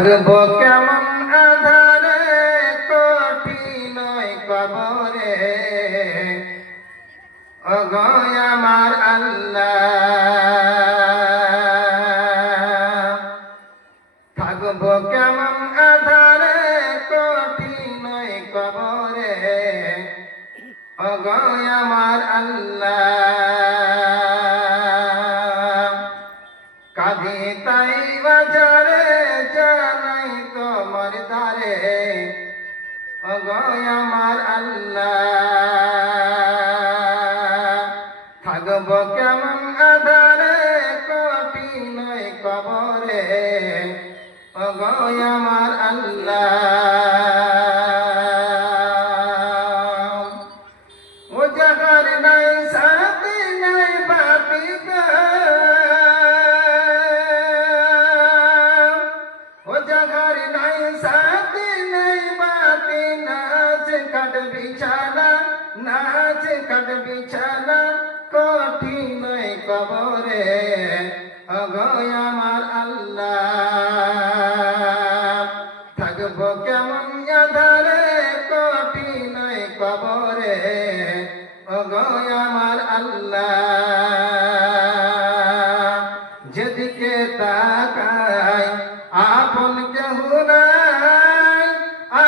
থাকবো কেমন আধারে কঠিন কবরে ওগো আমার আল্লাহ। থাকবো কেমন আধারে কঠিন কবরে ওগো আমার আল্লাহ। কাঁদি তাই বাজারে জানাই তোমার দ্বারে ওগো আমার আল্লাহ। থাকবো কেমন আধারে কঠিন কবরে ওগো আমার আল্লাহ। ও জাগার নাই সাথে নাই বাপি গো, ও জাগার নাই সাথে নাই বাপি, নাচ কাট বিছানা নাচ কাট বিছানা কঠিন কবরে ওগো আমার আল্লাহ। থাকবো কেমন আধারে কঠিন কবরে ওগো আমার আল্লাহ। যেদিকে তাকাই আপন কেহ নাই,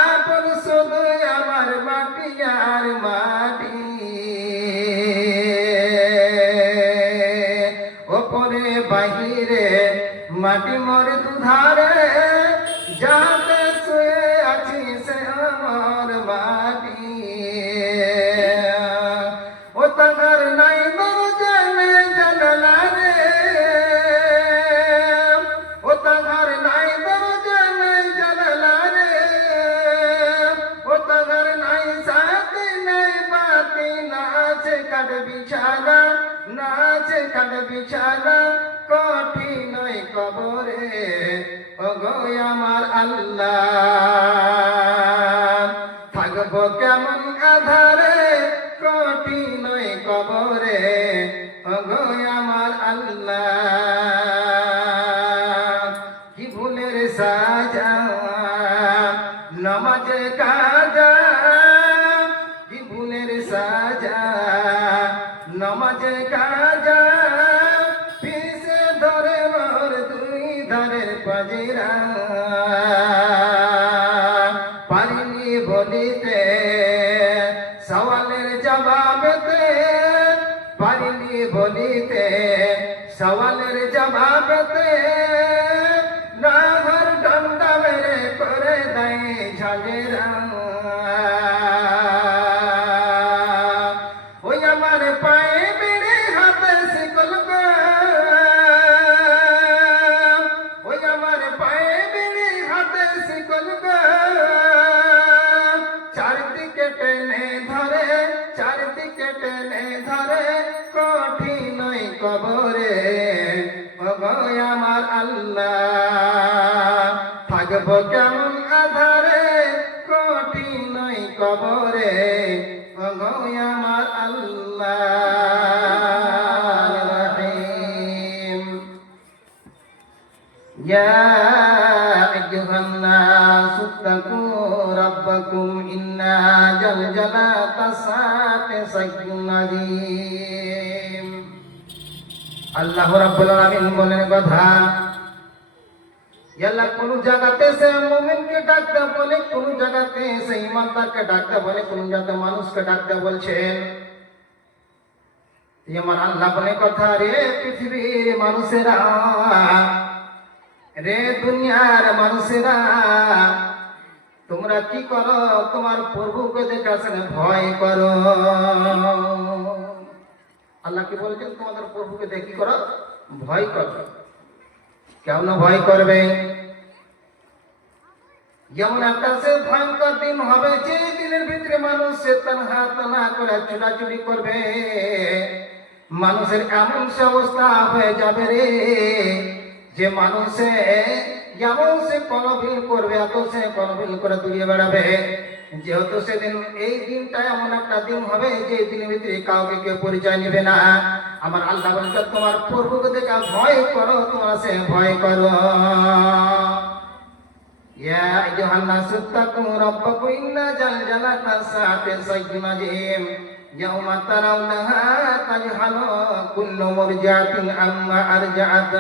আপন শুধু আমার মাটি আর মাটি। ওপরে বাহিরে মাটি মোর দুধারে, যাতে শুয়ে আছি সে আমার মাটি। ও তাহার নাই দরজা নেই জানালা রে, ও তাহার নাই দরজা নেই জানালা রে, ও তাহার নাই সাথে নেই বাতি, নাচ কাট বিছানা নাচ কাট বিছানা কঠিন কবরে ওগো আমার আল্লাহ। থাকবো কেমন আধারে কঠিন কবরে ওগো আমার আল্লাহ। কি ভুলের সাজা নামাজে কাজা, কি ভুলের সাজা নামাজে কাজা, পিছে ধরে মোর দুই ধারের পাজিরা। পারিনি বলিতে সওয়ালের জবাবেতে, পারিনি বলিতে সওয়ালের জবাবেতে, না ঘর ডন্ডা মেরে করে দেয় ঝাগেরা। ওই আমার পায়ে বেড়ে হাতে শিকল গো, ওই আমার পায়ে বেড়ে হাতে শিকল গো, চারদিকে টেনে ধরে চারদিকে টেনে ধরে কঠিন কবরে ওগো আমার আল্লাহ। থাকবো কেমন আধারে কঠিন কবরে ওগো আমার আল্লাহ। ইয়া আইয়ুহান নাস ইত্তাকু রাব্বাকুম ইন্না জালজালাতাস সাআতি শাইউন আযীম। আল্লাহ রাব্বুল আলামিন বলেন কথা, আল্লাহ কোন জায়গাতে সে মুমিনকে ডাকতে বলে, কোন জায়গাতে সে ইমানদারকে ডাকতে বলে, কোন জায়গাতে মানুষকে ডাকতে বলছেন। আমার আল্লাহ বলে কথা, রে পৃথিবীর মানুষেরা, রে দুনিয়ার মানুষেরা, তোমরা কি করো? তোমার প্রভুকে দেখে ভয় করো। আল্লাহ কি বলছেন? তোমাদের প্রভুকে দেখে কি করো? ভয় করো। কেন ভয় করবে? যেমন একটা সে ভয়ঙ্কর দিন হবে, যে দিনের ভিতরে মানুষ সে তানহা তানা করে চুরাচুরি করবে, মানুষের এমন সে অবস্থা হয়ে যাবে রে, যে মানুষে যেমন সে কলবিল করবে, এত সে কলবিল করে দূরিয়ে বেড়াবে। যেহেতু সেদিন এই দিনটা এমন একটা দিন হবে যে দিনের ভিতরে কাউকে কেউ পরিচয় নেবে না। আমার আল্লাহ বলছে তোমার প্রভুকে দেখে ভয় করো, তোমরা সে ভয় করো। ইয়া আইয়ুহান নাসু তাকু রাব্বাকুম ইন্না জালজালাতাস সাআতি শাইউন আযীম ইয়াউমা তারাউনাহা তাজহালু কুল্লু মুরজাতিন আম্মা আরজাআত।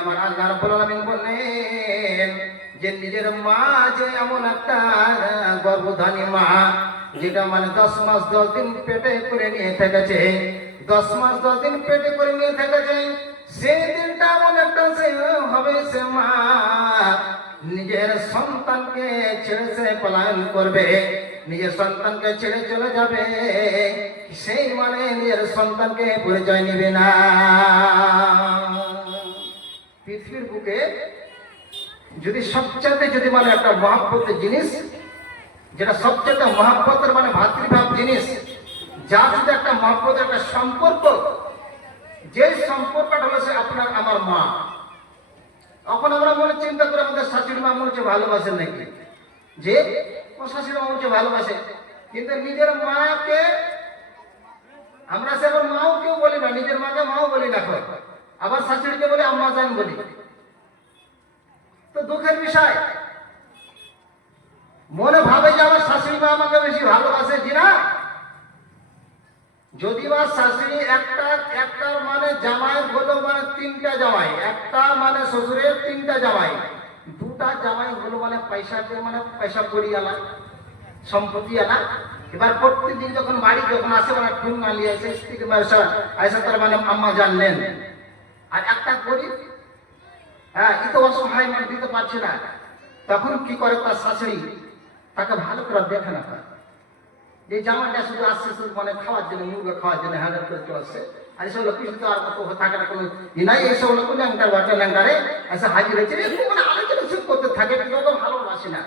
আমার আল্লাহ রাব্বুল আলামিন বললেন যে নিজের মা যে এমন একটা গর্ভধারী মা যেটা মানে 10 মাস 10 দিন পেটে করে নিয়ে থেকেছে, 10 মাস 10 দিন পেটে করে নিয়ে থেকেছে, সেই দিনটা এমন একটা সে হবে সে মা নিজের সন্তানকে ছেড়ে সে পলায়ন করবে, নিজের সন্তানকে ছেড়ে চলে যাবে, সেই মানে নিজের সন্তানকে পরিচয় নিবে না। পৃথিবীর বুকে যদি সবচেয়ে যদি মানে একটা মহাব্বতের জিনিস, যেটা সবচেয়ে মহাব্বতের মানে ভাতৃভাব জিনিস, যা শুধু একটা মহাব্বতের একটা সম্পর্ক, যে সম্পর্কটা হলো সে আপনার আমার মা। এখন আমরা মনে চিন্তা করে আমাদের শাশুড়ি মা মনে হচ্ছে ভালোবাসেন নাকি, যে ও শাশুড়ি মা মনে হচ্ছে ভালোবাসে, কিন্তু নিজের মাকে আমরা সে আবার মাও কেউ বলি না, নিজের মাকে মাও বলি না, আবার শাশুড়িকে বলে আম্মা জান বলি। তো দুঃখের বিষয়, মনে ভাবে যে আমার শাশুড়ি মা আমাকে বেশি ভালোবাসে কিনা। যদি বা শাশুড়ি একটার মানে জামাই হলো মানে 3টা জামাই, একটা মানে শ্বশুরের 3টা জামাই, 2টা জামাই হলো মানে পয়সাতে মানে পয়সা করি আলা সম্পত্তি আলা। এবার প্রত্যেকদিন যখন বাড়ি যখন আসে মানে ঠুন নালিয়ে এসে স্ত্রীকে আয়সা তার মানে আম্মা জানলেন। আর একটা গরিব, হ্যাঁ ই তো অসহায় মানে দিতে পারছে না, তখন কি করে তার শাশুড়ি তাকে ভালো করে দেখে না, এই জামাইটা শুধু আসছে শুধু মানে খাওয়ার জন্য, মুরগা খাওয়ার জন্য হাজার করে চলে আসছে, আর এসব লোক কিছু তো আর কত থাকে না, কোনো ই নাই, এইসব লোক ল্যাংটার বাটা ল্যাংটারে এসে হাজির হয়েছে, মানে আলোচনা শুরু করতে থাকে, কিন্তু ভালোবাসে না।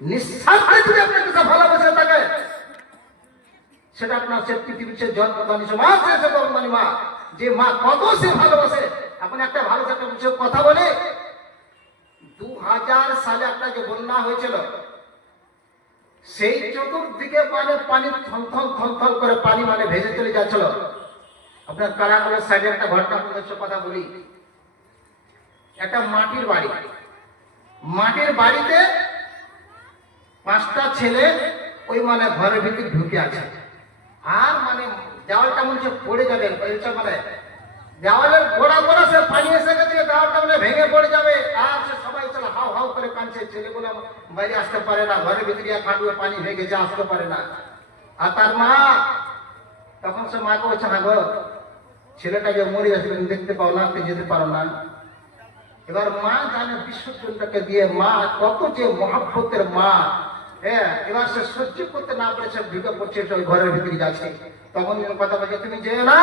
নিঃস্বার্থে যদি আপনার কাছে ভালোবাসে থাকে, সেটা আপনার সে পৃথিবীর সে জন্মদানী সমাজ সে জন্মদানী মা, যে মা কত সে ভালোবাসে। আপনি একটা ভালো একটা বিষয় কথা বলে, 2000 সালে একটা যে বন্যা হয়েছিল, সেই চতুর্দিকে মানে পানি থলথল থলথল করে পানি মানে ভেসে চলে যাচ্ছিল। আপনার কারাকলের সাইডে একটা ঘটনা আপনাদের কথা বলি। একটা মাটির বাড়ি, মাটির বাড়িতে 5টা ছেলে ওই মানে ঘরের ভিতরে ঢুকে আছে, আর মানে দেওয়ালটা মনে হচ্ছে পড়ে যাবে, মানে দেওয়ালের গোড়া গোড়া সে পানি এসে গেছে, দেওয়ালটা মানে ভেঙে পড়ে যাবে, আর সে সবাই চলে হাউ হাউ করে কাঁদছে, ছেলেগুলো বাইরে আসতে পারে না, ঘরের ভিতরে খাটুয়ে পানি হয়ে গেছে, আসতে পারে না। আর তার মা তখন সে মাকে বলছে, না গো ছেলেটা যে মরে যাচ্ছে তুমি দেখতে পাও না, তুমি যেতে পারো না। এবার মা জানে বিসর্জনটাকে দিয়ে, মা কত যে মহাব্বতের মা, হ্যাঁ এবার সে সহ্য করতে না পেরে সে ঢুকে পড়ছে ওই ঘরের ভিতরে যাচ্ছে। তখন কথা বলছে, তুমি যেও না,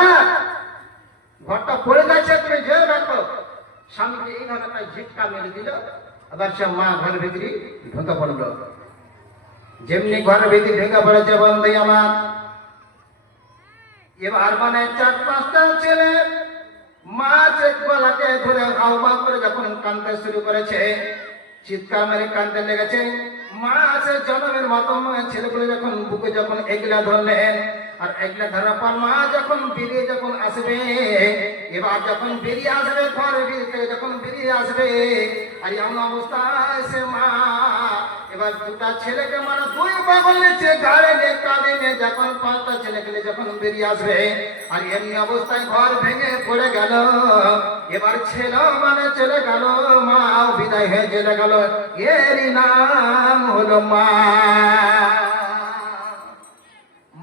ঘরটা পড়ে যাচ্ছে, তুমি যেও না। তো স্বামীকে এইভাবে একটা ঝিটকা মেরে দিল, আবার সে মা ঘরের ভিতরে ঢুকে পড়লো। যেমনি ঘরের ভিতরে ঢুকে পড়েছে বন্ধু আমার, এবার মানে 4-5টা ছেলে মাছের গলাকে ধরে হাওয়া করে যখন কাঁদতে শুরু করেছে, চিৎকার মেরে কাঁদতে লেগেছে, মাছের জন্মের মতো ছেলেগুলো যখন বুকে যখন এগলা ধরলেন, আর এগলা ধরার পর মা যখন বেরিয়ে যখন আসবে, এবার যখন বেরিয়ে আসবে ঘরের ভিতরে যখন বেরিয়ে আসবে, আর এমন অবস্থায় সে মা এবার 2টা ছেলেকে মানে 2 পাগল নিচে ঘরে নিয়ে কাঁদে নিয়ে যখন 5টা ছেলেকে যখন বেরিয়ে আসবে, আর এমনি অবস্থায় ঘর ভেঙে পড়ে গেল। এবার ছেলে মানে চলে গেল, মাও বিদায় হয়ে চলে গেল, এরই নাম হলো মা।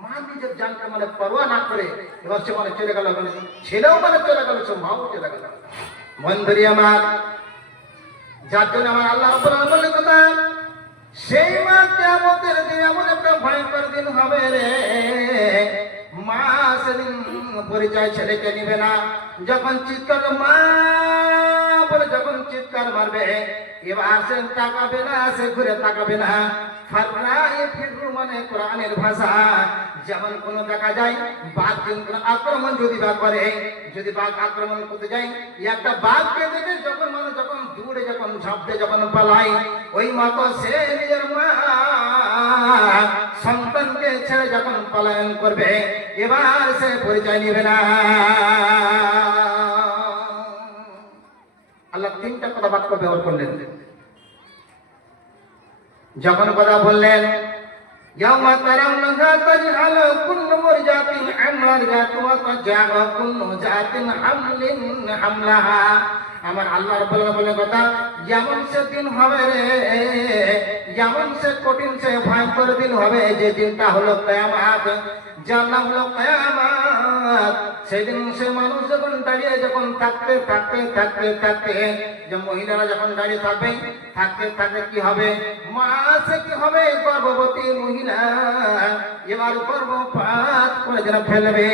মা নিজের জানকে মানে পরোয়া না করে এবার সে মানে চলে গেল, ছেলেও মানে চলে গেল, সে মাও চলে গেল। বন্ধুরি আমার, যার জন্য আমার আল্লাহ রাব্বুল আলামিনের কথা, সেই মা কিয়ামতের দিন এমন একটা ভয়ঙ্কর দিন হবে রে, মা সেদিন পরিচয় ছেলেকে নিবে না। যখন চিৎকার মা বলে যখন চিৎকার মারবে, এবার সে তাকাবে না, সে ঘুরে তাকাবে না। মানে কোরআনের ভাষা, যেমন কোন দেখা যায় বাঘ আক্রমণ যদি বা করে, যদি বাঘ আক্রমণ করতে যায়, একটা বাঘকে দেখে যখন মানে যখন দূরে যখন ঝাঁপতে যখন পালায়, ওই মতো সে নিজের মা সন্তানকে ছেড়ে যখন পলায়ন করবে, এবার সে পরিচয় নেবে না। আল্লাহ 3টা কথা বাক্য ব্যবহার করলেন। যখন কথা বললেন ইয়াউমা তারাউনাহা তাজআলু কুল্লু মুরজাতিন আমরাজাতু ওয়া তাজআলু কুল্লু জাতিন হামলিন হামলাহা। আমার আল্লাহ রাব্বুল আলামিনের কথা, যেমন সে দিন হবে রে, যেমন সে কঠিন সে ভয়ঙ্কর দিন হবে, যে দিনটা হলো কিয়ামত, যার নাম হলো কিয়ামত। সেদিন সে মানুষ যখন দাঁড়িয়ে যখন থাকতে থাকতে থাকতে থাকতে, যে মহিলারা যখন দাঁড়িয়ে থাকবে থাকতে থাকতে কি হবে, মা সে কি হবে, গর্ভবতী মহিলা এবার গর্ভপাত করে যেন ফেলবে,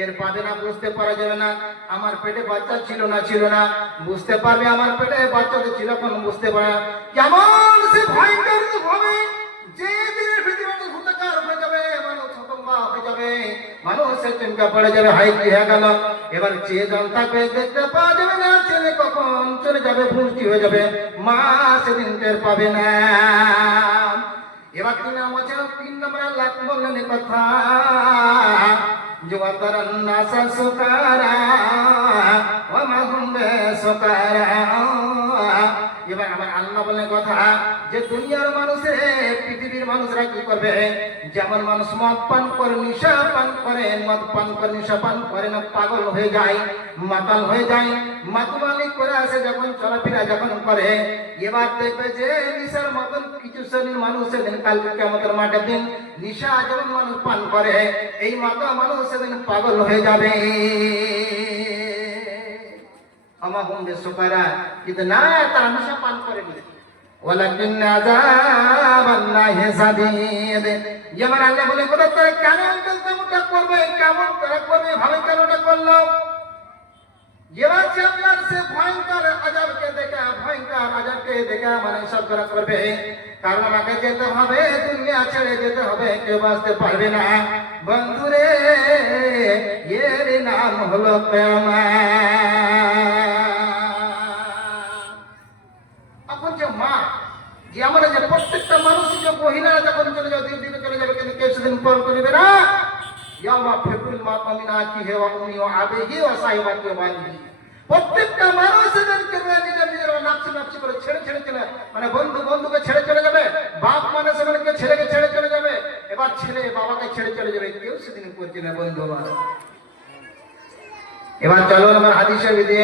এর পাবে না, বুঝতে পারা যাবে না আমার পেটে বাচ্চা ছিল না ছিল না, বুঝতে পারবে আমার পেটে বাচ্চা ছিল কোন বুঝতে পারে। কেমন সে ভয়ঙ্কর হবে, যে দিনের ভিতরে মানুষ হুতাকার হয়ে যাবে, মানুষ হতভম্ব হয়ে যাবে, মানুষের চিন্তা পড়ে যাবে, হাই কি হয়ে গেল। এবার চেয়ে জন থাকবে, দেখতে পাওয়া যাবে না ছেলে কখন চলে যাবে, ভুষ্টি হয়ে যাবে, মা সেদিন টের পাবে না। এবার তিন নম্বর আল্লাহ বললেন কথা, যুবতারান নাসা সুকারা ওয়া মা হুম বিসুকারা। এবার আমার আল্লাহ বলে কথা, যে দুনিয়ার মানুষে পৃথিবীর মানুষরা কি করবে, যেমন মানুষ মদ পান করে নিশা পান করে, মদ পান করে নিশা পান করে না, পাগল হয়ে যায়, মাতাল হয়ে যায়, মাতলামি করে আসে যখন চলাফেরা যখন করে, এবার দেখবে যে নিশার মতন কিছু শ্রেণীর মানুষ সেদিন কালকে কিয়ামতের মাঠে দিন নিশা যেমন মানুষ পান করে, এই মাতা মানুষ সেদিন পাগল হয়ে যাবে। আমা হুম বিসুকারা, কিন্তু না তারা নিশা পান করেনি, ওয়ালাকিন আযাবাল্লাহি শাদীদ। যেমন আল্লাহ বলে কথা, তারা কেন এমনটা করবে, কেমন তারা করবে, ভাবে কেনটা করলো, এবার যে আল্লাহর সে ভয়ঙ্কর আযাবকে দেখা, ভয়ঙ্কর আযাবকে দেখা মানে সব করা করবে, কারণ আমাকে যেতে হবে, দুনিয়া ছেড়ে যেতে হবে, কেউ বাঁচতে পারবে না। বন্ধুরে, এর নাম হলো কিয়ামত। এখন যে মা, যে আমরা যে প্রত্যেকটা মানুষ, যে মহিলারা যখন চলে যাবে, দিকে চলে যাবে, কিন্তু কেউ সেদিন কল করবে না। ইয়ামা ফিকুল মা কামিনা কি হে ওয়া উম্মি ওয়া আবিহি ওয়া সাহিবাতি ওয়া বানিহি। প্রত্যেকটা মানুষ সেদিনকে নিজের নাপসি নাপসি করে ছেড়ে ছেড়ে চলে, মানে বন্ধু বন্ধুকে ছেড়ে চলে যাবে, বাপ মানে সেদিনকে ছেলেকে ছেড়ে চলে যাবে, এবার ছেলে বাবাকে ছেড়ে চলে যাবে, কেউ সেদিন করছে না বন্ধু আমার। এবার চলো আমার হাদিসে বিদে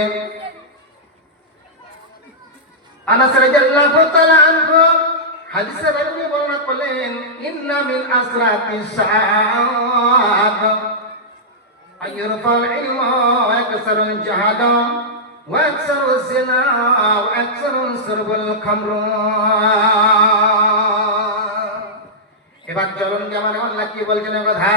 আনাস রাদিয়াল্লাহু তাআলা আনহু হাদিসে রাবি বর্ণনা করলেন, ইন্না মিন আসরাতিস সাআত আইরফাল ইলমু ওয়া ইয়াকসারুল জাহাদা ওয়া ইয়াকসারুজ জিনা ওয়া ইয়াকসারুল শুরবুল খামর। এবার চলুন যে আমার আল্লাহ কি বলছেন কথা,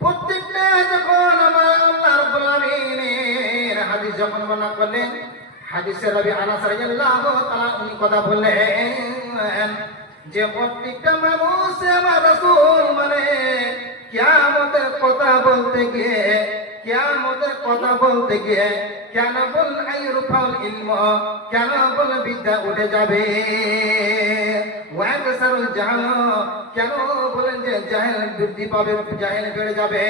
প্রত্যেকটা যখন আমার আল্লাহ রাব্বুল আলামিনের হাদিস যখন বর্ণনা করলেন, হাদিসে নবী আনাস রাদিয়াল্লাহু তাআলা উনি কথা বললেন যে প্রত্যেকটা মানুষ আমার রাসূল মানে কিয়ামতের কথা বলতে গিয়ে, কিয়ামতের কথা বলতে গিয়ে কেন বল আইরফাউল ইলম, কেন বল বিদ্যা উঠে যাবে, ওয়াকসারুল জাহাল, কেন বলেন যে জাহেল বৃদ্ধি পাবে, জাহেল বেড়ে যাবে।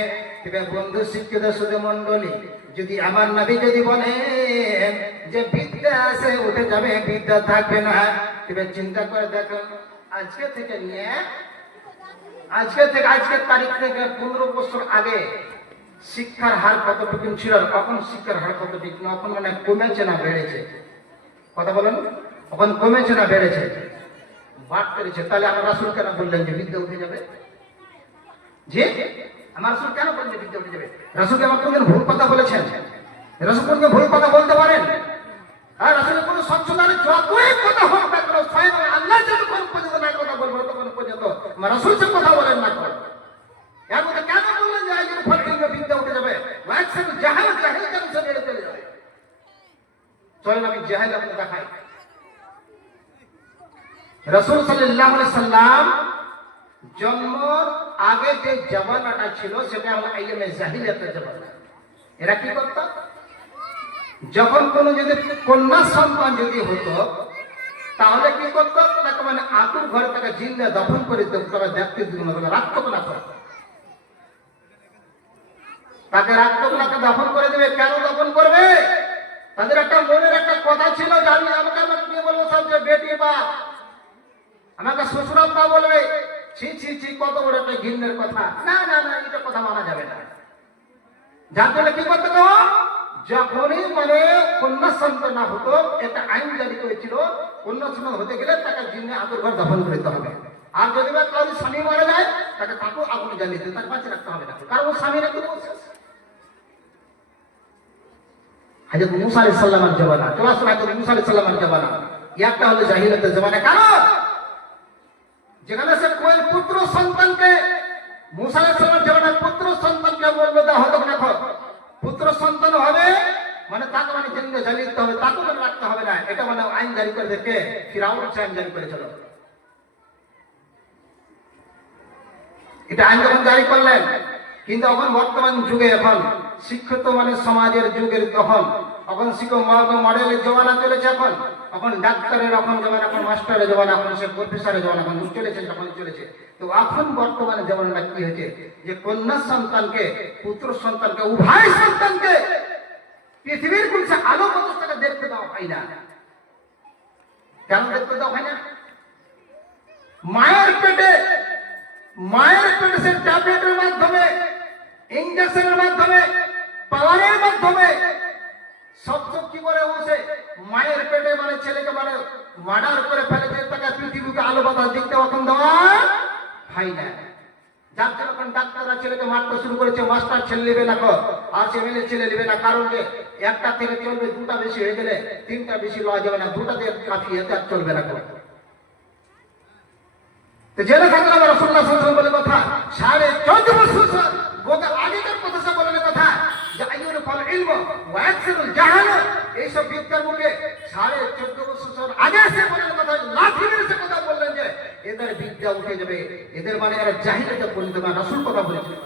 তবে বন্ধু শিক্ষিত শুধু মণ্ডলী, যদি আমার নবী যদি বলেন যে বিদ্যা আছে উঠে যাবে, বিদ্যা থাকবে না, তবে চিন্তা করে দেখুন আজকে থেকে নিয়ে আজকের তারিখ থেকে 15 বছর আগে শিক্ষার হার কতটুকু ছিল, আর কখন শিক্ষার হার কতটুকু, এখন মানে কমেছে না বেড়েছে, কথা বলেন, এখন কমেছে না বেড়েছে, বাড়তেছে। তাহলে আমার রাসূল কেন বললেন যে বিদ্যা উঠে যাবে, যে আমার রাসূল কেন বললেন যে বিদ্যা উঠে যাবে? রাসূলকে আমার কোনদিন ভুল কথা বলেছেন? রাসূল কোনদিন ভুল কথা বলতে পারেন? আর রাসূলের কোনো স্বচ্ছতার যতই কথা হোক না কেন, স্বয়ং আল্লাহ যতক্ষণ পর্যন্ত না কথা বলবো ততক্ষণ পর্যন্ত আমার রাসূল সে কথা বলেন না কেন? এর মধ্যে কেন বললেন যে আইয়ুল ফাতিল বিদ্যা উঠে যাবে, ওয়াকসার জাহাল, জাহেল কেন সে বেড়ে চলে যাবে? চলেন আমি জাহেল আপনাকে দেখাই। রাসূল সাল্লাল্লাহু আলাইহি সাল্লাম জন্মের আগে যে জামানাটা ছিল সেটা হলো আইয়ামে জাহিলিয়াতের জামানা। এরা কি করত, যখন কোন যদি কন্যা সন্তান যদি হতো তাহলে কি করত, তাকে মানে আতুর ঘরে তাকে জিন্দা দফন করে দিত, তাকে দেখতে দিত না, রাখত না, তাকে রাখত না, দফন করে দেবে। কেন দফন করবে? তাদের একটা মনের একটা কথা ছিল, জানি আমাকে আমার কি বলবো সব যে বেটি বা আমাকে শ্বশুরাম্মা বলবে, ছি ছি ছি, কত বড় একটা ঘৃণের কথা। না না না, এটা কথা মানা যাবে না। যার জন্য কি করতে হবে, যখনই মানে কন্যা সন্তান না হতো, একটা আইন জারি করেছিল, কন্যা সন্তান হতে গেলে তাকে জিনে আদর ঘর দাফন করতে হবে। আর যদি বা কারো স্বামী মারা যায়, তাকে তাকেও আগুন জ্বালিয়ে দিতে, তাকে বাঁচিয়ে রাখতে হবে না, কারণ ও স্বামীর একটু হযরত মুসা আলাইহিস সালামের জামানা, চলে আসুন হযরত মুসা আলাইহিস সালামের জামানা। একটা হলো জাহিলিয়াতের জামানা, কারণ যেখানে সে কোন পুত্র সন্তানকে, মুসা আলাইহিস সালামের জামানায় পুত্র সন্তানকে বলবে দেওয়া হতো না, পুত্র সন্তান হবে মানে তাকে মানে জিন্দা জ্বালিয়ে দিতে হবে, তাকে মানে রাখতে হবে না। এটা মানে আইন জারি করে দেখে ফিরাউন আইন জারি করেছিল। এটা আইন যখন জারি করলেন, কিন্তু এখন বর্তমান যুগে এখন শিক্ষিত মানে সমাজের যুগের এখন মডেলের জমানা চলেছে। এখন ডাক্তারের এখন জমানা, এখন মাস্টারের জমানা, এখন সে প্রফেসরের জমানা এখন চলেছে, যখন চলেছে। তো এখন বর্তমানে জমানাটা কি হয়েছে, যে কন্যা সন্তানকে, পুত্র সন্তানকে, উভয় সন্তানকে পৃথিবীর কোন আলো অবস্থাকে দেখতে দেওয়া হয় না। কেন দেখতে দেওয়া হয় না? মায়ের পেটে সে ট্যাবলেটের মাধ্যমে, ইঞ্জেকশনের মাধ্যমে, পাওয়ারের মাধ্যমে সব কি করে বসে মায়ের পেটে মানে ছেলেকে মানে মার্ডার করে ফেলেছে, তাকে পৃথিবীকে আলো বাতাস দেখতে এখন দেওয়া হয় না। যার জন্য এখন ডাক্তাররা ছেলেকে মারতে শুরু করেছে, মাস্টার ছেলে নেবে না, আর ছেলে ছেলে নেবে না, কারণ যে একটা থেকে চলবে, দুটা বেশি হয়ে গেলে তিনটা বেশি লওয়া যাবে না, দুটা দিয়ে কাফি, এতে আর চলবে না। জেনে থাকলে আমার রাসূলুল্লাহ সাল্লাল্লাহু আলাইহি ওয়াসাল্লাম বলে কথা, 14.5 বছর বোকা আগেকার কথা সে বলে কথা, যে আইয়ুল ফাল ইলম ওয়া আকসারুল জাহাল, এই সব বিদ্যার মুখে 14.5 বছর আগে সে বলে কথা, লাঠি মেরে সে কথা বললেন যে এদের বিদ্যা উঠে যাবে, এদের মানে এরা জাহিলিয়াতে পরিণত হবে। রাসূল কথা বলেছেন।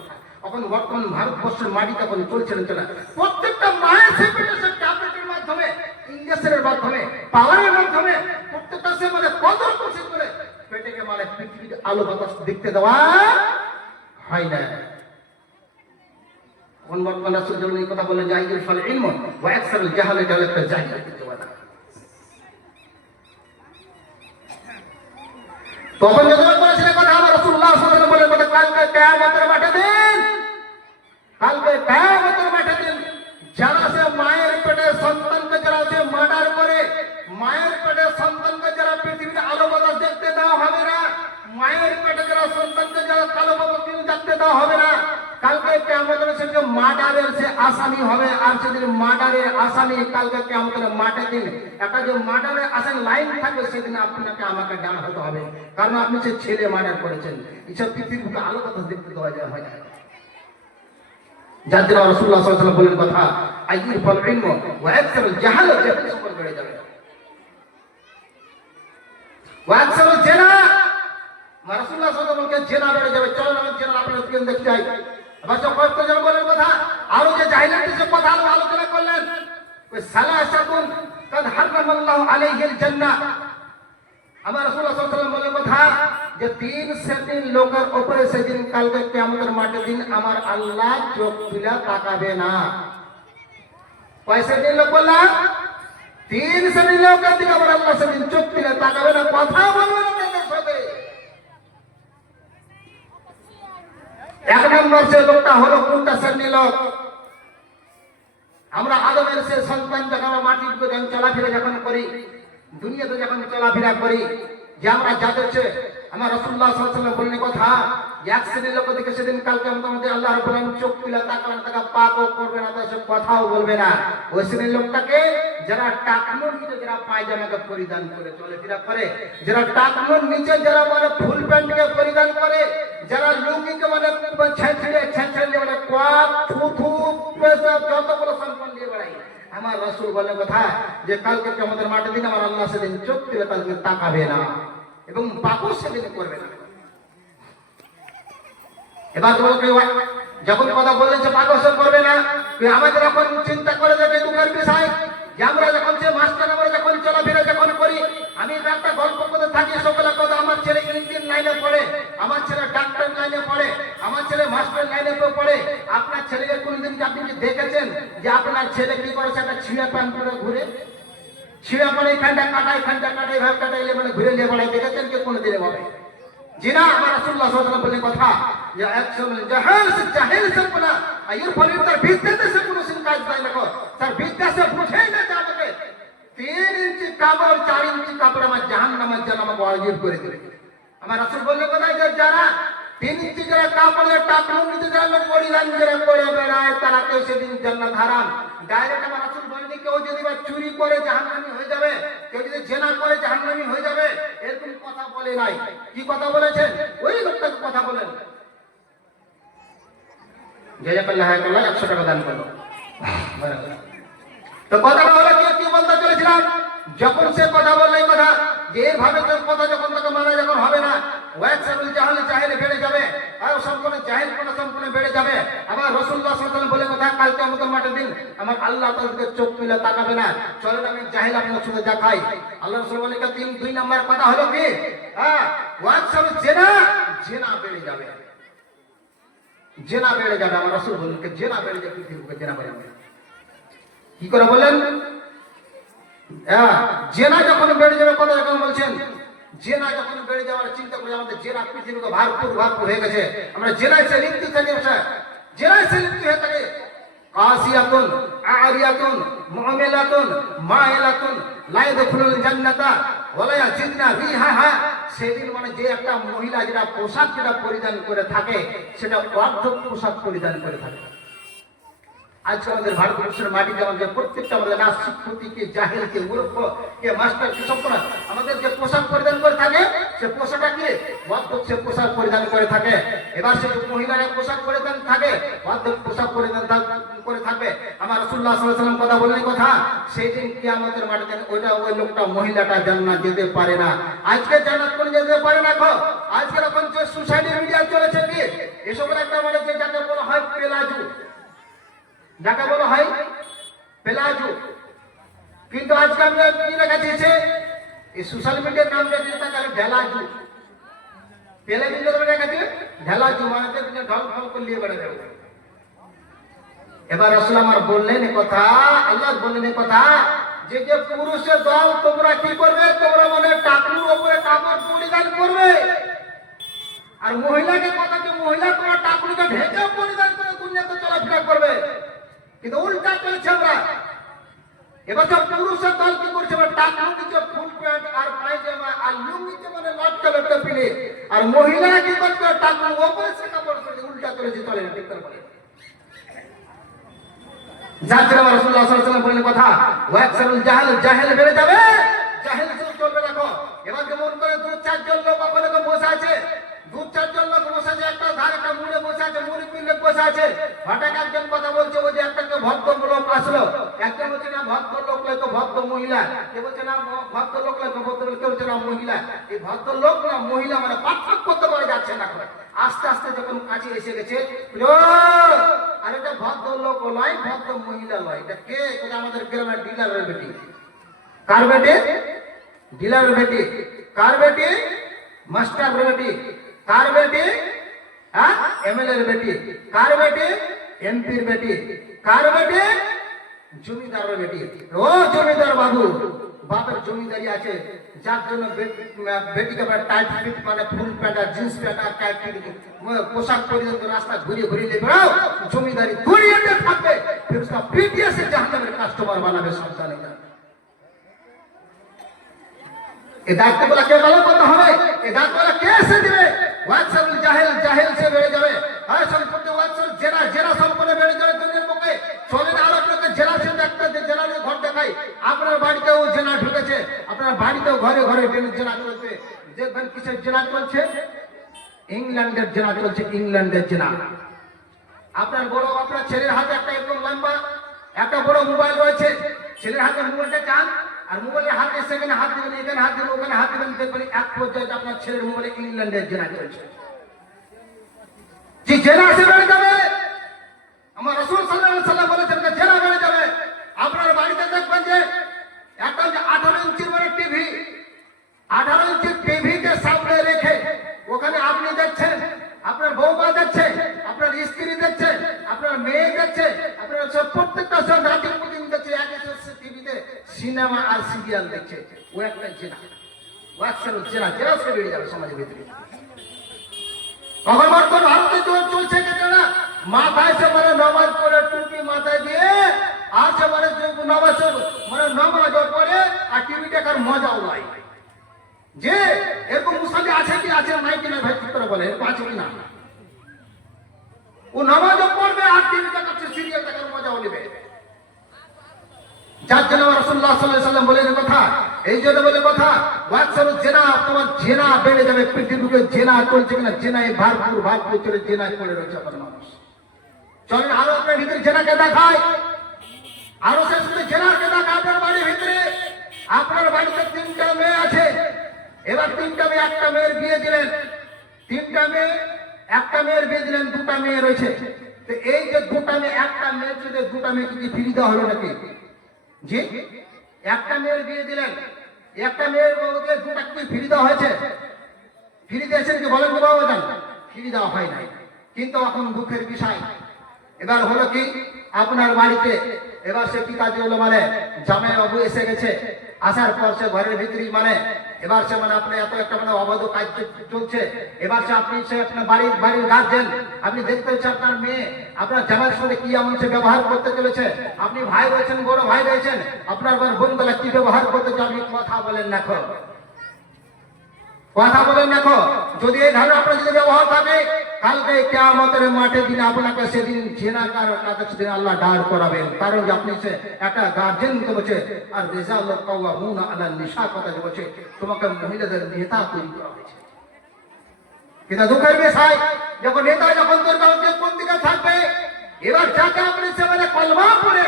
এখন বর্তমান ভারতবর্ষের মাটিতে এখন চলছে না, প্রত্যেকটা মায়ের সে পেটে সে ট্যাবলেটের মাধ্যমে, ইঞ্জেকশনের মাধ্যমে, পাওয়ারের মাধ্যমে প্রত্যেকটা সে মানে কদর করছে করে পেটেকে মানে পৃথিবীতে আলো বাতাস দেখতে দেওয়া হয় না। কোন বর্তমান রাসূল যখন এই কথা বলেন যে আইয়ুল ফাল ইলম ওয়া আকসারুল জাহাল, এটা হলো একটা জাহিলিয়াতের জমানা। তখন যখন বলেছেন কথা, আমার রাসূলুল্লাহ সাল্লাল্লাহু আলাইহি ওয়াসাল্লাম বলেন কথা, কালকে কিয়ামতের মাঠে দিন, কালকে কিয়ামতের মাঠে দিন, যারা সে মায়ের পেটে সন্তানকে যারা সে মার্ডার করে, মায়ের পেটে সন্তানকে যারা পৃথিবীতে আলো বাতাস দেখতে দেওয়া হবে না, মায়ের পেটে যারা সন্তানকে যারা কালো বাতাস দেখতে দেওয়া হবে না, কালকে কিয়ামতের সে মার্ডারের সে আসামি হবে। আর সেদিন মার্ডারের আসামি কালকে কিয়ামতের মাঠে দিন, একটা যে মার্ডারের আসামি লাইন থাকবে, সেদিন আপনাকে আমাকে ডান হতে হবে, কারণ আপনি সে ছেলে মার্ডার করেছেন। এইসব পৃথিবীতে আলো বাতাস দেখতে দেওয়া যায় হয় না। যার জন্য রাসূলুল্লাহ সাল্লাল্লাহু আলাইহি ওয়াসাল্লাম বলেন কথা, আইয়ুল ফাল ইলম ওয়া আকসারুল জাহাল, যে সম্পর্ক বেড়ে যাবে, ওয়া আকসারুল জিনা, রাসূলুল্লাহ সাল্লাল্লাহু আলাইহি ওয়াসাল্লাম বলেন জেনা বেড়ে যাবে। চলেন আমি জেনা আপনাদের স্ক্রিন দেখতে চাই। আবার কয়েকজন বলেন কথা, আরো যে জাহিলিয়াতের যে কথা আলোচনা করলেন, ওই সালাসাতুন কাদ হারামাল্লাহু আলাইহিল জান্নাহ, আমার রাসূলুল্লাহ সাল্লাল্লাহু আলাইহি ওয়াসাল্লাম বলেন কথা, যে 3 শ্রেণীর লোকের উপরে সেদিন কালকে কিয়ামতের মাঠের দিন আমার আল্লাহ চোখ তুলে তাকাবে না। কয় শ্রেণীর লোক বললাম? 3 শ্রেণীর লোকের দিকে আমার আল্লাহ সেদিন চোখ তুলে তাকাবে না, কথা বলবে না তাদের সাথে। এক নম্বর সে লোকটা হলো কোনটা শ্রেণীর লোক? আমরা আদমের সে সন্তান যখন মাটির যখন চলাফেরা যখন করি, দুনিয়াতে যখন চলাফেরা করি, যে আমরা যাদের আমার রাসূলুল্লাহ সাল্লাল্লাহু আলাইহি ওয়াসাল্লাম বললেন কথা, এক শ্রেণীর লোক দিকে সেদিন কালকে আমাদের আল্লাহ রাব্বুল আলামিন চোখ তুলে তাকাবে না, তাকে পাকও করবে না, তার সাথে কথাও বলবে না। ওই শ্রেণীর লোকটাকে যারা টাকনোর নিচে যারা পায়জামাকে পরিধান করে চলাফেরা করে, যারা টাকনোর নিচে যারা মানে ফুল প্যান্টকে পরিধান করে, যারা লুঙ্গিকে মানে ছেঁচড়ে মানে কোয়াক থুথু পেশাব যতগুলো সম্পন্ন দিয়ে বেড়ায়, আমার রাসূল বলেন কথা, যে কালকে কিয়ামতের মাঠে দিন আমার আল্লাহ সেদিন চোখ তুলে তাদেরকে তাকাবে না এবং পাপও সেদিন করবে না। এবার যখন কথা বললেন যে পাপও সে করবে না, আমাদের এখন চিন্তা করে দেখে দুঃখের বিষয়, যে আমরা যখন যে মাস্টার আমরা যখন চলাফেরা যখন করি, আমি একটা গল্প করতে থাকি সকালে কথা, আমার ছেলে ইঞ্জিন লাইনে পড়ে, আমার ছেলে ডাক্তার লাইনে পড়ে, আমার ছেলে মাস্টার লাইনে পড়ে। আপনার ছেলেকে কোনদিন আপনি কি দেখেছেন যে আপনার ছেলে কি করেছে একটা ছিঁড়া প্যান্ট পরে ঘুরে? ছিঁড়া পরে এইখানটা কাটাই ভাব কাটাইলে মানে ঘুরে নিয়ে বেড়াই দেখেছেন কে কোনো দিনে ভাবে জিনা আমার রাসূলুল্লাহ সাল্লাল্লাহু আলাইহি ওয়াসাল্লাম বলেন কথা যে একসময় জাহেল সে পুনা এর ফলে তার বিদ্যাতে সে কোনো সিন কাজ পায় না তার বিদ্যা সে বুঝে না যে আমাকে 3 ইঞ্চি কাপড় 4 ইঞ্চি কাপড় আমার জাহান্নামের জন্য আমাকে ওয়াজিব করে দিবে আমার রাসূল বললেন কথা যে যারা 3 ইঞ্চি যারা কাপড়ের টাকলু নিতে যারা লোক পরিধান যারা করে বেড়ায় তারা কেউ সেদিন জান্নাত হারাম ডাইরেক্ট আমার রাসূল বলেনি কেউ যদি বা চুরি করে জাহান্নামী হয়ে যাবে কেউ যদি জেনা করে জাহান্নামী হয়ে যাবে এরকম কথা বলে নাই কি কথা বলেছেন ওই লোকটাকে কথা বলেন জাযাকাল্লাহু খায়রান 100 টাকা দান করলো তো কথা হলো কি বলতে চলেছিলাম যখন সে কথা বললে কথা যে এইভাবে তোর কথা যখন তাকে মানা যখন হবে না ওয়াকসাবুল জাহেল বেড়ে যাবে আর সম্পূর্ণ জাহেল কোন সম্পূর্ণ বেড়ে যাবে আবার রাসূলুল্লাহ সাল্লাল্লাহু আলাইহি ওয়াসাল্লাম বলে কথা কাল কিয়ামতের মাঠে দিন আমার আল্লাহ তাআলাকে চোখ তুলে তাকাবে না চলেন আমি জাহেল আপনার সাথে দেখাই আল্লাহ রাসূল বলে কি 2 নাম্বার কথা হলো কি ওয়াকসাবুল জেনা বেড়ে যাবে আমার রাসূল বলেন কি জেনা বেড়ে যাবে পৃথিবীতে জেনা বেড়ে যাবে কি করে বলেন জেনা যখন বেড়ে যাবে কথা যখন বলছেন জেনা যখন বেড়ে যাওয়ার চিন্তা করে আমাদের জেনা পৃথিবীতে ভরপুর হয়ে গেছে আমরা জেনায় সে লিপ্ত থাকি জেনায় সে লিপ্ত হয়ে থাকে কাসিয়াতুন আরিয়াতুন মুআমিলাতুন মাইলাতুন লা ইয়াদখুলুল জান্নাতা ওয়া লা ইয়াজিদনা রিহাহা সেদিন মানে যে একটা মহিলা যেটা পোশাক যেটা পরিধান করে থাকে সেটা অর্ধক পোশাক পরিধান করে থাকে আজকে আমাদের ভারতবর্ষের মাটিতে আমাদের প্রত্যেকটা আমাদের না শিক্ষিত কে জাহেল কে মূর্খ কে মাস্টার কে সব আমাদের যে পোশাক পরিধান করে থাকে সে পোশাকটা কি অর্ধক সে পোশাক পরিধান করে থাকে এবার সে মহিলারা পোশাক পরিধান থাকে অর্ধক পোশাক পরিধান করে থাকবে আমার রাসূলুল্লাহ সাল্লাল্লাহু আলাইহি ওয়াসাল্লাম কথা বলেন কথা সেই দিন কিয়ামতের মাটিতে ওই লোকটা মহিলাটা জান্নাত যেতে পারে না আজকে জান্নাত কোন যেতে পারে না আজকে এখন যে সোশ্যাল মিডিয়া চলেছে কি এসবের একটা মানে যে যাকে বলা হয় পেলাজু যাকে বলা হয় পেলাজু কিন্তু আজকে আমরা কি লেখা দিয়েছে এই সোশ্যাল মিডিয়ার নাম দিয়েছে তাকে ঢেলাজু পেলাজু লেখা দিয়ে ঢেলাজু মানে ঢল ঢল করে নিয়ে বেড়ে যাবে এবার রাসূল আমার বললেন কথা আল্লাহ বললেন কথা যে যে পুরুষের দল তোমরা কি করবে তোমরা মানে টাকলুর উপরে কাপড় পরিধান করবে আর মহিলাকে কথা যে মহিলা তোমরা টাকলুকে ঢেকে পরিধান করে দুনিয়াতে চলাফেরা করবে কিন্তু উল্টা চলছে আমরা এবার সব পুরুষের দল কি করছে টাকলু নিচে ফুল প্যান্ট আর পায়জামা আর লুঙ্গিতে মানে লটকা লটকা পিনে আর মহিলারা কি করছে টাকলু উপরে সে কাপড় পরে উল্টা চলেছে চলে না ঠিক করে যার জন্য রাসূলুল্লাহ সাল্লাল্লাহু আলাইহি ওয়াসাল্লাম বললেন কথা ওয়াকসারুল জাহেল বেড়ে যাবে জাহেল চলবে রাখো এবার কেমন করে 2-4 জন লোক ওখানে বসে আছে 2-4 জন লোক বসে আছে একটা ধারে একটা মুড়ে বসে আছে মুড়ি পিলে বসে আছে হঠাৎ একজন কথা বলছে ওই যে একটা ভদ্র লোক আসলো একজন বলছে না ভদ্র লোক নয় তো ভদ্র মহিলা কে বলছে না ভদ্র লোক নয় তো ভদ্র কেউ বলছে না মহিলা এই ভদ্র লোক না মহিলা মানে পার্থক্য করতে পারা যাচ্ছে না আস্তে আস্তে যখন কাছে এসে গেছে আর এটা ভদ্র লোক নয় ভদ্র মহিলা নয় এটা কে আমাদের গ্রামের ডিলারের বেটি কার বেটি ডিলারের বেটি কার বেটি মাস্টার বেটি কার বেটি এমএলএর বেটি কার বেটি এমপির বেটি কার বেটি জমিদারের বেটি ও জমিদার বাবু বাপের জমিদারি আছে যার জন্য বেটিকে টাইট ফিট মানে ফুল প্যান্ট আর জিন্স প্যান্ট আর টাইট ফিট পোশাক পরিধান করে রাস্তা ঘুরিয়ে নিয়ে বেড়াও জমিদারি ঘুরিয়ে থাকবে ফির उसका पीटीए से জাহান্নামের কাস্টমার বানাবে সন্তানেরা এই দায়িত্বগুলো কে পালন করতে হবে এই দায়িত্বগুলো কে এসে দিবে ওয়াকসাবুল জাহেল সে বেড়ে যাবে আর সম্পূর্ণ ওয়াকসাবুল জেনা সম্পূর্ণ বেড়ে যাবে দুনিয়ার মুখে চলেন আর আপনাকে জেনা সে একটা জেনার ঘর দেখাই আপনার বাড়িতেও জেনা ঢুকেছে আপনার বাড়িতেও ঘরে ঘরে জেনা চলছে দেখবেন কিসের জেনা চলছে ইংল্যান্ডের জেনা চলছে ইংল্যান্ডের জেনা আপনার ছেলের হাতে একটা একদম লম্বা একটা বড় মোবাইল রয়েছে ছেলের হাতে মোবাইলটা চান আর মোবাইলের হাতে সেখানে হাত দিবেন এখানে হাত দিবেন ওখানে হাত দিবেন দেখবেন এক পর্যায়ে আপনার ছেলের মোবাইলে ইংল্যান্ডের জেনা চলছে যে জেনা সে বেড়ে যাবে আমার রাসূল সাল্লাল্লাহু আলাইহি ওয়াসাল্লাম বলেছেন যে জেনা বেড়ে যাবে আপনার বাড়িতে দেখবেন যে একটা যে 18 ইঞ্চির বড় টিভি 18 ইঞ্চির টিভিকে সামনে রেখে ওখানে আপনি দেখছেন আপনার বউমা দেখছে আপনার স্ত্রী দেখছে আপনার মেয়ে দেখছে আপনার সব প্রত্যেকটা সব রাতের প্রতিদিন দেখছে এক টিভিতে সিনেমা আর সিরিয়াল দেখছে ও একটা জেনা, ওয়াক্সারু জেনা, জেনা সে বেড়ে যাবে সমাজের ভিতরে। এখন বর্তমান ভারতে চলছে কেন, মাথায় সে মানে নামাজ পড়ে টুপি মাথায় দিয়ে আছে মানে নামাজ মানে নামাজ পড়ে আর টিভি দেখার মজাও নাই। যে এরকম মুসালি আছে কি আছে নাই কিনা ভাই ঠিক করে বলে, এরকম আছে কিনা? ও নামাজও পড়বে আর টিভি দেখাচ্ছে, সিরিয়াল দেখার মজাও নেবে। যার জন্য রাসূলুল্লাহ সাল্লাল্লাহু আলাইহি ওয়াসাল্লাম বলেন কথা, এই জন্য বলে কথা ওয়াকসারু জেনা, তোমার জেনা বেড়ে যাবে। পৃথিবীতে জেনা চলছে কিনা, জেনায় ভারপুর চলে, জেনায় পড়ে রয়েছে আপনার মানুষ। চলেন আরো আপনার ভিতরে জেনাকে দেখায়, আরো শেষ করে জেনাকে দেখায়। আপনার বাড়ির ভিতরে, আপনার বাড়িতে 3টা মেয়ে আছে, এবার 3টা মেয়ে, একটা মেয়ের বিয়ে দিলেন, 3টা মেয়ে, একটা মেয়ের বিয়ে দিলেন, 2টা মেয়ে রয়েছে। তো এই যে 2টা মেয়ে, একটা মেয়ে যদি 2টা মেয়েকে কি ফিরিয়ে দেওয়া হলো নাকি? জি, একটা মেয়ের বিয়ে দিলেন, একটা মেয়ের বউকে 2টা কি ফিরিয়ে দেওয়া হয়েছে? ফিরিয়ে দিয়েছেন কি বলেন বাবা জান? ফিরিয়ে দেওয়া হয় নাই। কিন্তু এখন দুঃখের বিষয় এবার হলো কি, আপনার বাড়িতে এবার সে কি কাজ হলো মানে জামাই বাবু এসে গেছে, আসার পর সে ঘরের ভিতরেই মানে এবার সে মানে আপনি এত একটা মানে অবৈধ কাজ চলছে। এবার সে আপনি সে আপনার বাড়ির গার্জেন, আপনি দেখতে হচ্ছে আপনার মেয়ে আপনার জামাইয়ের সাথে কি এমন সে ব্যবহার করতে চলেছে। আপনি ভাই রয়েছেন, বড় ভাই রয়েছেন, আপনার বোন তাহলে কি ব্যবহার করতে চান, আপনি কথা বলেন না, কথা বলেন দেখো। যদি এই ধরনের আপনার যদি ব্যবহার থাকে, কালকে কিয়ামতের মাঠে দিন আপনাকে সেদিন জেনাকার কাছে দিন আল্লাহ দাঁড় করাবেন। কারণ যে আপনি সে একটা গার্জেন বলছে, আর রিজালুল কাওয়ামুনা আলা নিসা কথা বলছে, তোমাকে মহিলাদের নেতা তৈরি করা হয়েছে। কিন্তু দুঃখের বিষয়, যখন নেতা যখন তোর কাউকে কোন দিকে থাকবে, এবার যাকে আপনি সে মানে কলমা পড়ে,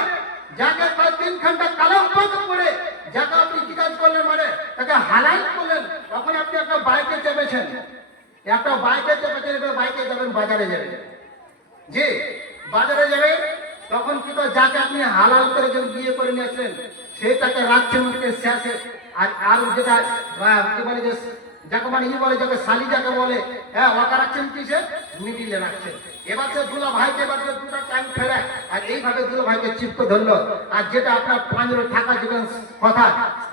যাকে 3 ঘন্টা কালাম পাক পড়ে, যাকে আপনি কি কাজ করলেন মানে তাকে হালাল করলেন, তখন আপনি একটা বাইকে চেপেছেন, একটা বাইকে চেপেছেন, একটা বাইকে যাবেন বাজারে যাবেন। জি, বাজারে যাবে, তখন কি তো যাকে আপনি হালাল করে যখন বিয়ে করে নিয়েছিলেন সেটাকে রাখছেন শেষে, আর যেটা কি বলে যে যাকে মানে বলে যাকে শালি যাকে বলে, হ্যাঁ ওকে রাখছেন কিসে, মিডিলে রাখছেন। এবার সে দুলা ভাইকে এবার 2টা টাইম ফেলে আর এইভাবে দুলা ভাইকে চিপকে ধরলো, আর যেটা আপনার পাঁজরে থাকা যেটা কথা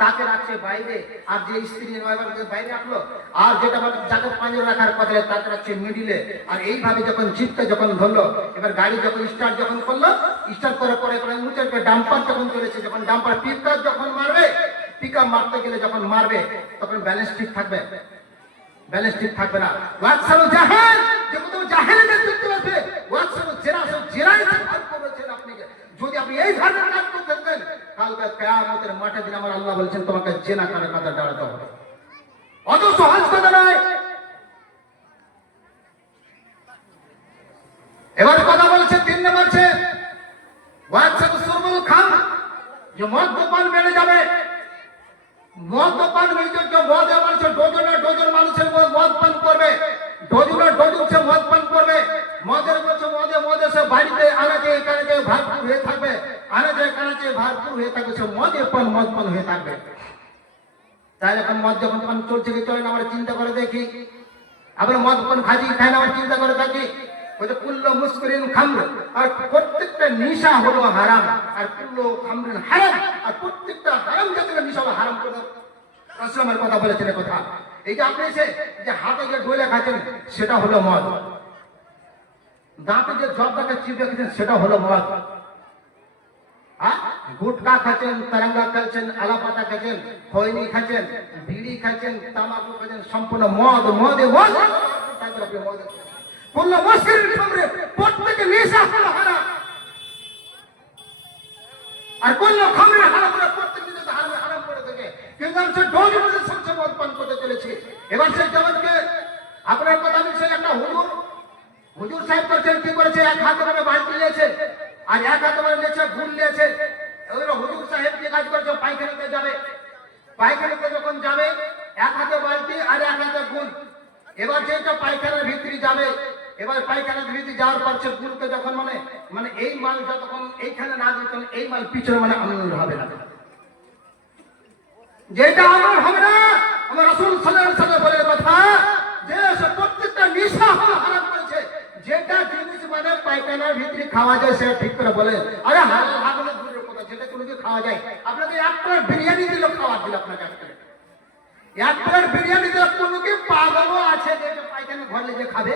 তাকে রাখছে বাইরে, আর যে স্ত্রী বাইরে রাখলো, আর যেটা যাকে পাঁজরে রাখার কথা তাকে রাখছে মিডিলে। আর এইভাবে যখন চিপকে যখন ধরলো, এবার গাড়ি যখন স্টার্ট যখন করলো, স্টার্ট করার পরে উঁচে ডাম্পার যখন চলেছে, যখন ডাম্পার পিকআপ যখন মারবে, পিকআপ মারতে গেলে যখন মারবে তখন ব্যালেন্স ঠিক থাকবে, ব্যালেন্স ঠিক থাকবে না। ওয়াকসারু জাহেল, যে কত জাহেলদের যুক্ত আছে, ওয়াকসারু জেরা, সব জেরাই ভাগ করেছেন আপনি। যদি আপনি এই ধরনের কাজ করতে থাকেন, কালকে কিয়ামতের মাঠে দিন আমার আল্লাহ বলেছেন তোমাকে জেনা করে কথা দাঁড়াতে হবে। অত সহজ কথা নয়। এবার কথা বলছে 3 নম্বর ছে ওয়াকসারু সুরবুল খাম, যে মদ্যপান বেড়ে যাবে। মদ্যপান মদ মানুষের ডজন মানুষের মদ পান করবে, ডজন সে মদ পান করবে। মদের বলছে মদে সে বাড়িতে আনাজে কানাজে ভরপুর হয়ে থাকবে, আনাজে কানাজে ভরপুর হয়ে থাকবে, সে মদ পান হয়ে থাকবে। তাই এখন মদ যখন পান চলছে কি চলেন আমরা চিন্তা করে দেখি, আমরা মদ পান খাই না, আমরা চিন্তা করে থাকি। বলছে কুল্লু মুসকিরিন খামর, আর প্রত্যেকটা নেশা হলো হারাম, আর কুল্লু খামরিন হারাম, আর প্রত্যেকটা হারাম জাতীয় নেশা হলো হারাম করে রাসূলের কথা বলেছেন। কথা এই যে আপনি যে হাতে যে ঢোলে খাচ্ছেন সেটা হলো মদ, দাঁতে যে জর্দাকে চিপে খেয়েছেন সেটা হলো মদ, গুটকা খাচ্ছেন, তারাঙ্গা খাচ্ছেন, আলাপাতা খাচ্ছেন, খৈনি খাচ্ছেন, বিড়ি খাচ্ছেন, তামাকু খাচ্ছেন, সম্পূর্ণ মদ। কুল্লু মুসকিরিন খামর, প্রত্যেকটা নেশা হলো হারাম, আর কুল্লু খামরিন হারাম, প্রত্যেক জিনিস হারাম করে থাকে। কিন্তু আমি সে ডোজ মধ্যে সবচেয়ে মদ পান করতে চলেছি। এবার সেই জগৎকে আপনার কথা আমি সেই একটা হুজুর সাহেব করছেন, কি করেছে, এক হাতে মানে বালতি নিয়েছে আর এক হাতে মানে নিয়েছে গুল নিয়েছে। হুজুর সাহেব কি কাজ করেছে, পায়খানাতে যাবে, পায়খানাতে যখন যাবে এক হাতে বালতি আর এক হাতে গুল। এবার যেটা পায়খানার ভিতরে যাবে, এবার পায়খানার ভিতরে যাওয়ার পর সে গুলকে যখন মানে এই মাল যখন এইখানে না দিত, এই মাল পিছনে মানে আমল হবে না, যেটা আমল হবে না। আমার রাসূল সাল্লাল্লাহু আলাইহি ওয়াসাল্লাম বলে কথা যে প্রত্যেকটা নেশা হলো হারাম করেছে। যেটা জিনিস মানে পায়খানার ভিতরে খাওয়া যায় সেটা ঠিক করে বলে, আরে হালাল দূরের কথা, যেটা কোনো কিছু খাওয়া যায়। আপনাকে এক প্লেট বিরিয়ানি দিল খাওয়া দিল আপনাকে, এক প্লেট বিরিয়ানি দিয়ে কোনো কি পাগলও আছে যে পায়খানা ঘরে যে খাবে?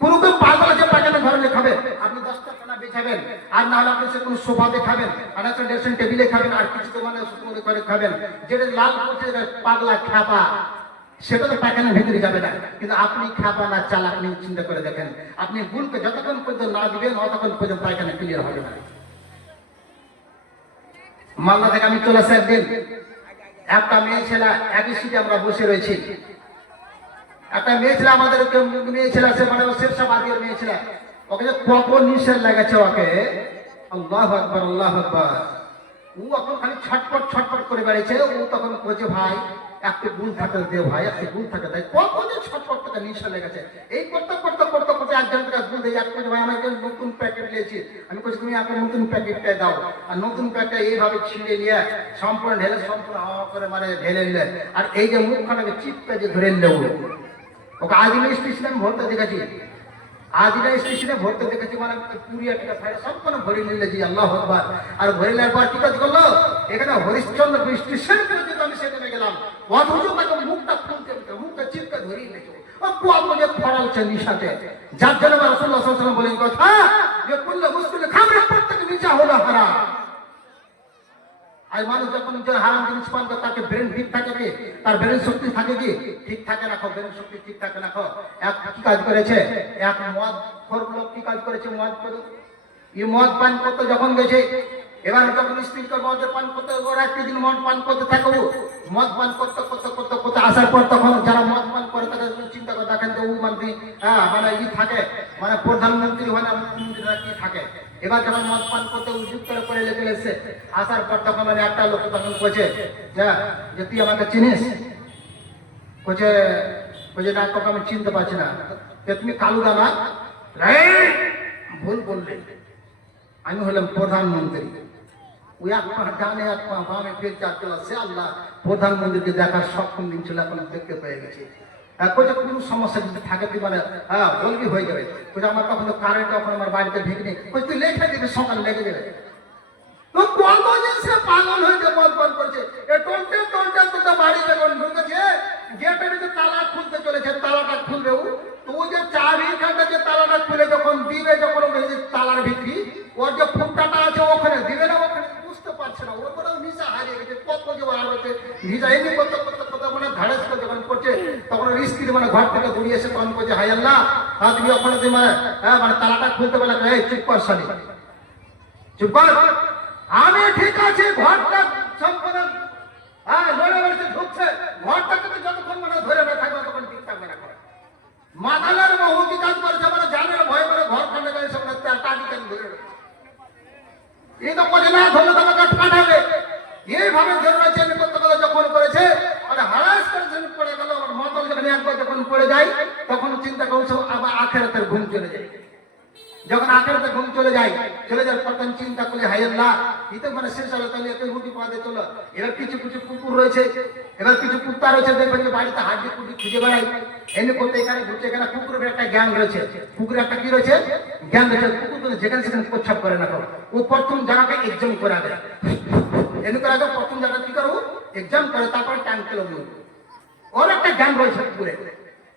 কোনো কি পাগল আছে পায়খানা ঘরে খাবে? আপনি 10টা খানা বেচাবেন, আর না হলে আপনি সে কোনো সোফাতে খাবেন, আর একটা ড্রেসিং টেবিলে খাবেন, আর কিছু তো মানে শুকনো করে খাবেন, যেটা লাল করছে পাগলা খাপা, সেটা তো পায়খানার ভিতরে যাবে না। কিন্তু আপনি খাপা না চালাক, আপনি চিন্তা করে দেখেন, আপনি ভুলকে যতক্ষণ পর্যন্ত না দিবেন ততক্ষণ পর্যন্ত পায়খানা ক্লিয়ার হবে না। মালদা থেকে আমি চলে আসি একদিন, একটা মেয়ে ছেলে একই সিটে আমরা বসে রয়েছি। একটা মেয়ে ছেলে আমাদের মেয়ে ছেলে আছে, মানে শেরশাবাদের মেয়ে ছেলে, ওকে যে কখন নিঃশ্বাস লেগেছে ওকে, আল্লাহু আকবার আল্লাহু আকবার। ও এখন খালি ছটপট ছটপট করে বেড়েছে। ও তখন বলছে ভাই একটু গুল থাকে দে, ভাই একটু গুল থাকে দেয়। কখন যে ছটপট করে নিঃশ্বাস লেগেছে, এই করতে করতে করতে করতে একজন গুল দিয়ে এক করে ভাই আমার একটা নতুন প্যাকেট নিয়েছি। আমি বলছি তুমি আপনার নতুন প্যাকেটটা দাও। আর নতুন প্যাকেটটা এইভাবে ছিঁড়ে নিয়ে সম্পূর্ণ ঢেলে সম্পূর্ণ হাওয়া করে মানে ঢেলে নিলে, আর এই যে মুখখানাকে চিপটা যে ধরে নিলে ওকে আদিনা স্টেশনে আমি ভরতে দেখেছি, আদিনা স্টেশনে ভরতে দেখেছি, মানে পুরি একটা ফাইল সম্পূর্ণ ভরে নিলে জি আল্লাহু আকবার। আর ভরে নেওয়ার পর কি কাজ করলো, এখানে হরিশ্চন্দ্র স্টেশন পর্যন্ত আমি সেখানে গেলাম, অথচ তাকে মুখটা খুলতে মুখটা চিপটা ধরিয়ে নিয়েছে। ও পুয়াবো যে ফড়ালছে নিশাতে, যার জন্য রাসূলুল্লাহ সাল্লাল্লাহু আলাইহি ওয়াসাল্লাম বলেন কথা যে কুল্লু মুসলিম খামরে প্রত্যেক নিচা হলো হারাম। আর মানুষ যখন যে হারাম জিনিস পান করে তাকে ব্রেন ঠিক থাকে কি, তার ব্রেন শক্তি থাকে কি, ঠিক থাকে না। ব্রেন শক্তি ঠিক থাকে না। এক কি কাজ করেছে, এক মদ খোর লোক কি কাজ করেছে, মদ করে এই মদ পান করতে যখন গেছে, এবার যখন স্ত্রীকে মদ পান করতে, ওরা একদিন মদ পান করতে থাকে, মদ পান করতে করতে করতে করতে আসার পর তখন যারা মদ পান করে তাদের চিন্তা করে দেখেন যে ও মানে ই থাকে, মানে প্রধানমন্ত্রী হয় না, মুখ্যমন্ত্রীরা কি থাকে। এবার যখন মদ পান করতে উদ্যুক্ত করে লেগে এসে আসার পর তখন মানে একটা লোক তখন বলছে যে তুই আমাকে চিনিস? বলছে বলছে না তোকে আমি চিনতে পারছি না। তুমি কালুদা না? ভুল বললে, আমি হলাম প্রধানমন্ত্রী। ওই এক পা ডানে এক পা বামে ফের চার আসছে, আল্লাহ প্রধানমন্ত্রীকে দেখার সক্ষম দিন ছিল, এখন দেখতে পেয়ে গেছি। কোনো সমস্যা যদি থাকে তুই মানে বলবি হয়ে যাবে। আমার তখন তো কারেন্ট তখন আমার বাড়িতে ঢেকে নেই, তুই লেখা দিবি সকাল লেগে যাবে। তো কত যে সে পাগল হয়েছে মদ পান করছে, টলতে টলতে তো বাড়ি যখন ঢুকেছে গেটের যে তালা খুলতে চলেছে, তালাটা খুলবে ও, তো ওই যে চাবিখানটা যে তালাটা খুলে যখন দিবে, যখন তালার ভিতরি ওর যে ফুটটাটা আছে ওখানে দিবে না, ওখানে বুঝতে পারছে না, ওর কোনো নিশা হারিয়ে গেছে। কত যে বার হয়েছে নিশা এমনি করতে করতে করতে মানে ধাড়েস করে যখন করছে, তখন ওর স্ত্রী মানে ঘর থেকে দৌড়িয়ে এসে তখন করছে হাই আল্লাহ তুমি ওখানে মানে মানে তালাটা খুলতে পারলে, চুপ কর শালি, চুপ কর। আমি ঠিক আছে ঘরটা সম্পূর্ণ লড়ে বেড়েছে ঢুকছে, ঘরটাকে তো যতক্ষণ মানে ধরে না থাকবে তখন ঠিক থাকবে না। মাতালের বহু কি কাজ করেছে, মানে জানের ভয় করে ঘর খান্ডে গেছে সব টাকি কেন ধরে এই তো বলে না ধরলে তোমাকে কাটাবে, এইভাবে ধরে রয়েছে। আমি করতে করতে যখন করেছে মানে হারাস করে যখন পড়ে গেল, আমার মাতাল যখন একবার যখন পড়ে যায় তখন চিন্তা করছে আবার আখেরাতের ঘুম চলে যায়। যখন আখেরাতে ঘুম চলে যায়, চলে যাওয়ার পর তখন চিন্তা করলে হাই আল্লাহ ইতো মানে শেষ হলো, তাহলে একটু রুটি পাওয়া চলো। এবার কিছু কিছু কুকুর রয়েছে, এবার কিছু কুত্তা রয়েছে, দেখবেন যে বাড়িতে হাড্ডি কুটি খুঁজে বেড়াই, এমনি করতে এখানে ঘুরছে। এখানে কুকুরের একটা গ্যাং রয়েছে, কুকুরের একটা কি রয়েছে, গ্যাং রয়েছে। কুকুর যেখানে সেখানে প্রচ্ছাপ করে না, ও প্রথম জায়গাকে এক্সাম করে আগে, এমনি করে আগে প্রথম জায়গা কি করবো এক্সাম করে, তারপরে ট্যাঙ্ক খেলো। ওর একটা গ্যাং রয়েছে কুকুরে,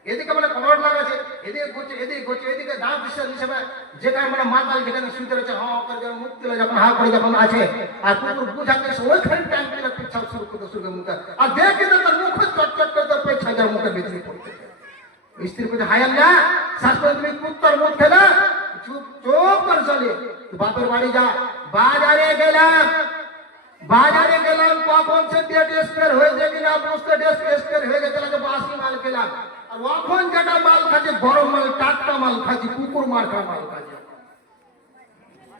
এদিকে মানে কবর লাগাচ্ছে, এদিকে ঘুরছে এদিকে ঘুরছে, এদিকে দাঁত বিশ্বাস হিসেবে যেখানে মানে মাতাল যেখানে শুনতে রয়েছে হা করে যখন মুখ তুলে যখন হা করে যখন আছে, আর কুকুর বুঝাতে ওইখানে ট্যাঙ্ক তুলে পিছাও শুরু করতে শুরু করে মুখে, আর দেখে তো তার মুখ চটচট করে তার পেছায় যার মুখের ভিতরে পড়তে। স্ত্রী বলছে হাই আল্লাহ শাস্ত্র তুমি কুত্তার মুখ খেলা চুপ চুপ করে চলে, বাপের বাড়ি যা। বাজারে গেলাম কখন সে ডেট এক্সপায়ার হয়েছে কিনা বুঝতে, ডেট এক্সপায়ার হয়ে গেছে যে বাসি মাল খেলাম, আর এখন যেটা মাল খাচ্ছে গরম মাল টাটকা মাল খাচ্ছি, কুকুর মার্কা মাল খাচ্ছে।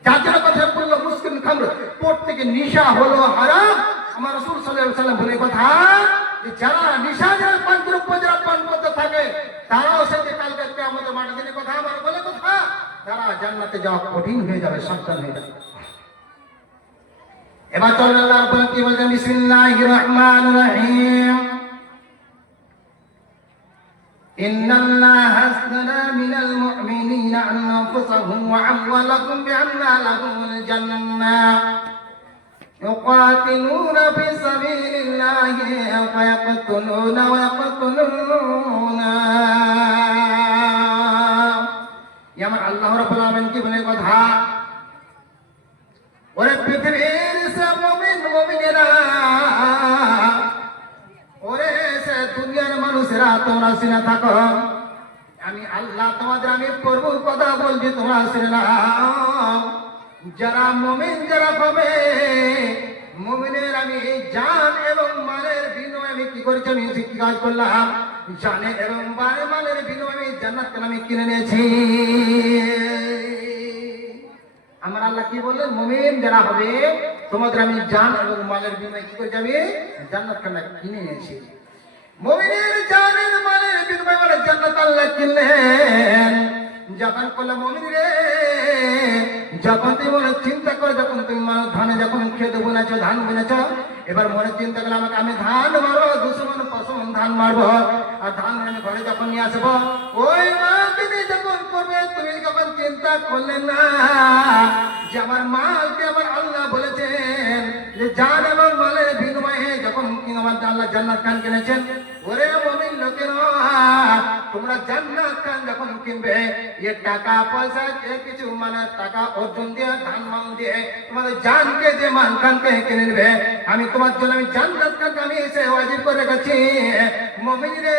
যার জন্য কথা বললো মুসলিম খামর প্রত্যেকে নিশা হলো হারাম। আমার রাসূল সাল্লাল্লাহু আলাইহি ওয়াসাল্লাম বলে কথা যে যারা নিশা যারা পান দ্রব্য যারা পান করতে থাকে তারাও সে যে কালকে কিয়ামতের মাঠে দিনে কথা আমার বলে কথা তারা জান্নাতে যাওয়া কঠিন হয়ে যাবে, সাবধান হয়ে যাবে। এবার চলেন আল্লাহ রাব্বুল কি বলেন, বিসমিল্লাহির রহমানির রহিম। ইন্নাল্লাহা আসতারা মিনাল মুমিনিনা আনফুসাহুম ওয়া আমওয়ালাহুম বিআন্না লাহুমুল জান্নাহ ইউকাতিলুনা ফি সাবিলিল্লাহি ফায়াকতুলুনা ওয়া ইয়াকতুলুনা। আমার আল্লাহ রাব্বুল আলামিন কি বলে কথা, ওরে পৃথিবীর সব মুমিন মুমিনেরা, ওরে সে দুনিয়ার মানুষেরা, তোমরা শুনে থাকো, আমি আল্লাহ তোমাদের আমি প্রভু কথা বলছি, তোমরা শুনে নাও। যারা মুমিন যারা পাবে, মুমিনের আমি জান এবং মালের বিনিময়ে আমি কি করেছি, আমি কি কাজ করলাম, জানে এবং মালের বিনিময়ে আমি জান্নাত আমি কিনে নিয়েছি। আমার আল্লাহ কি বললেন, মুমিন যারা হবে তোমাদের আমি জান এবং মালের বিনিময়ে কি করেছি, আমি জান্নাত কিনে নিয়েছি। মুমিনের জানের মালের বিনিময়ে মানে জান্নাত আল্লাহ কিনলেন। যখন করলে মুমিন রে, যখন তুমি মনে চিন্তা করে, যখন তুমি ধানে যখন খেতে বুনেছ, ধান বুনেছ, এবার মনে চিন্তা করলে আমাকে আমি ধান মারবো, 200 মণ 500 মণ ধান মারবো, আর ধান আমি ঘরে যখন নিয়ে আসবো, ওই মা তুমি যখন করবে, তুমি যখন চিন্তা করলেন না যে আমার মালকে আমার আল্লাহ বলেছেন যে জান এবং মালের বিনিময়ে যখন আমার আল্লাহ জান্নাত খান কিনেছেন, ওরে মুমিন লোকেরা, তোমরা জান্নাত খান যখন কিনবে, এ টাকা পয়সা যে কিছু মানে টাকা অর্জন দিয়ে, ধান মাল দিয়ে, তোমাদের জানকে দিয়ে মান খানকে কিনে নেবে। আমি তোমার জন্য আমি জান্নাত খানকে আমি এসে ওয়াজিব করে রেখেছি। মুমিন রে,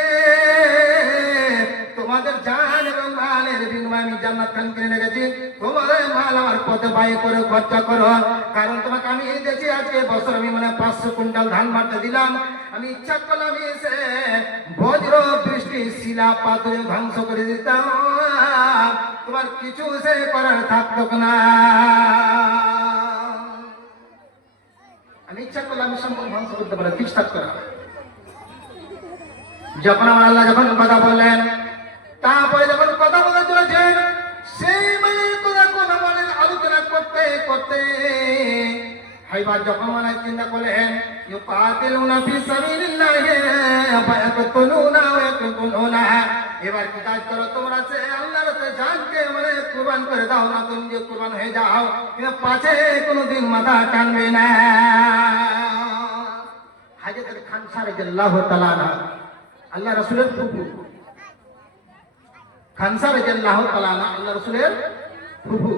তোমাদের জান এবং মালের বিনিময়ে আমি জান্নাত খান কিনে রেখেছি। তোমাদের মাল আমার পথে ব্যয় করে খরচা করো, কারণ তোমাকে আমি এই দেখছি আজকে বছর আমি মানে 500 কুইন্টাল ধান মারতে দিলাম, আমি ইচ্ছা করলাম আমি এসে বজ্র বৃষ্টি শিলা পাথরে ধ্বংস করে দিতাম, তোমার কিছু সে করার থাকতো না। আমি ইচ্ছা করলাম আমি সম্পূর্ণ ধ্বংস করতে পারি, ঠিক থাকতো না। যখন আমার আল্লাহ যখন কথা বললেন, তারপরে যখন কথা বলে চলেছেন, সেই মানের কথা কথা বলেন আলোচনা করতে করতে এবার যখন মানে চিন্তা করলেন, ইউকাতিলুনা ফি সাবিলিল্লাহি ফায়াকতুলুনা ওয়া ইয়াকতুলুনা। এবার কি কাজ করো তোমরা, সে আল্লাহর রাস্তে জানকে মানে কুরবান করে দাও না, তুমি যে কুরবান হয়ে যাও, কিন্তু পাছে কোনোদিন মাথা টানবে না। হযরত খানসা রাদিয়াল্লাহু তাআলা আনহু, আল্লাহ রাসূলের ফুফু, খানসা রাদিয়াল্লাহু তাআলা আনহু আল্লাহ রাসূলের ফুফু,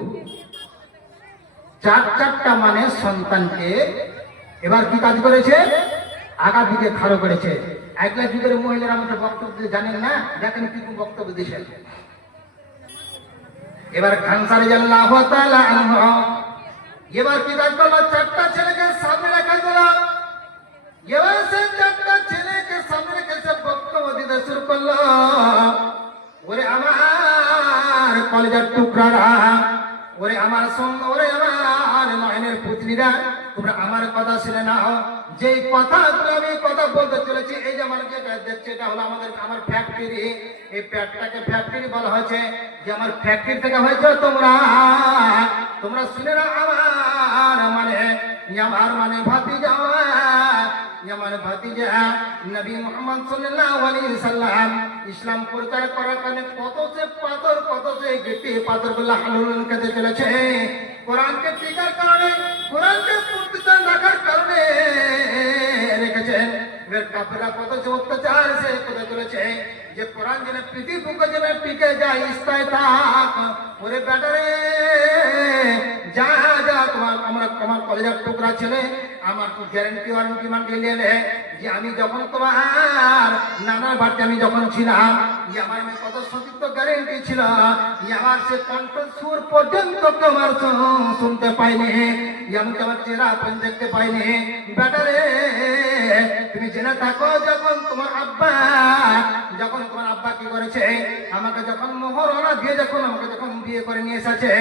চারটা মানে সন্তানকে এবার কি কাজ করেছে, আগা দিকে খাড়ো করেছে। একলা যুগের মহিলারা আমাদের বক্তব্য জানেন না, দেখেন কি বক্তব্য দিয়েছে। এবার খানসা রাদিয়াল্লাহু তাআলা আনহু এবার কি কাজ করলো, চারটা ছেলেকে সামনে রাখা গেলো। এবার সে চারটা ছেলেকে সামনে রেখে সে বক্তব্য দিতে শুরু করলো, ওরে আমার কলেজের টুকরারা, ওরে আমার সঙ্গে, ওরে আমার নয়নের পুত্রীরা, তোমরা আমার কথা শুনে নাও। যে কথাগুলো আমি কথা বলতে চলেছি, এই যে আমার যেটা দেখছে এটা হলো আমার ফ্যাক্টরি। এই প্যাটটাকে ফ্যাক্টরি বলা হয়েছে, যে আমার ফ্যাক্টরি থেকে হয়েছে। তোমরা শুনে নাও, আমার মানে ভাতিজা, আমার ভাতিজা নবী মুহাম্মদ সাল্লাল্লাহু আলাইহি সাল্লাম ইসলাম প্রচার করার কারণে কত সে গিটি পাথরগুলো হালুন কেটে চলেছে। কোরআনকে টিকার কারণে, কোরআনকে প্রতিষ্ঠান রাখার কারণে রেখেছেন। এবার কাফেররা কত সে অত্যাচার সে করে চলেছে, যে কোরআন যেন পৃথিবী বুকে যেন টিকে যায়, স্থায়ী থাক। ওরে বেটারে, যা যা তোমার আমার কলেজের টুকরা ছেলে, আমার তো গ্যারেন্টি ওয়ারেন্টি মানকে নিয়ে যে আমি যখন তোমার নানার বাড়িতে আমি যখন ছিলাম, আমার কত সতীর্থ গ্যারেন্টি ছিল, আমার সে কণ্ঠ সুর পর্যন্ত তোমার শুনতে পাইনি, আমি তোমার চেহারা পর্যন্ত দেখতে পাইনি। বেটারে, তুমি জেনে থাকো, যখন তোমার আব্বা কি করেছে, আমাকে যখন মোহরনা দিয়ে আমাকে যখন বিয়ে করে নিয়ে এসেছে,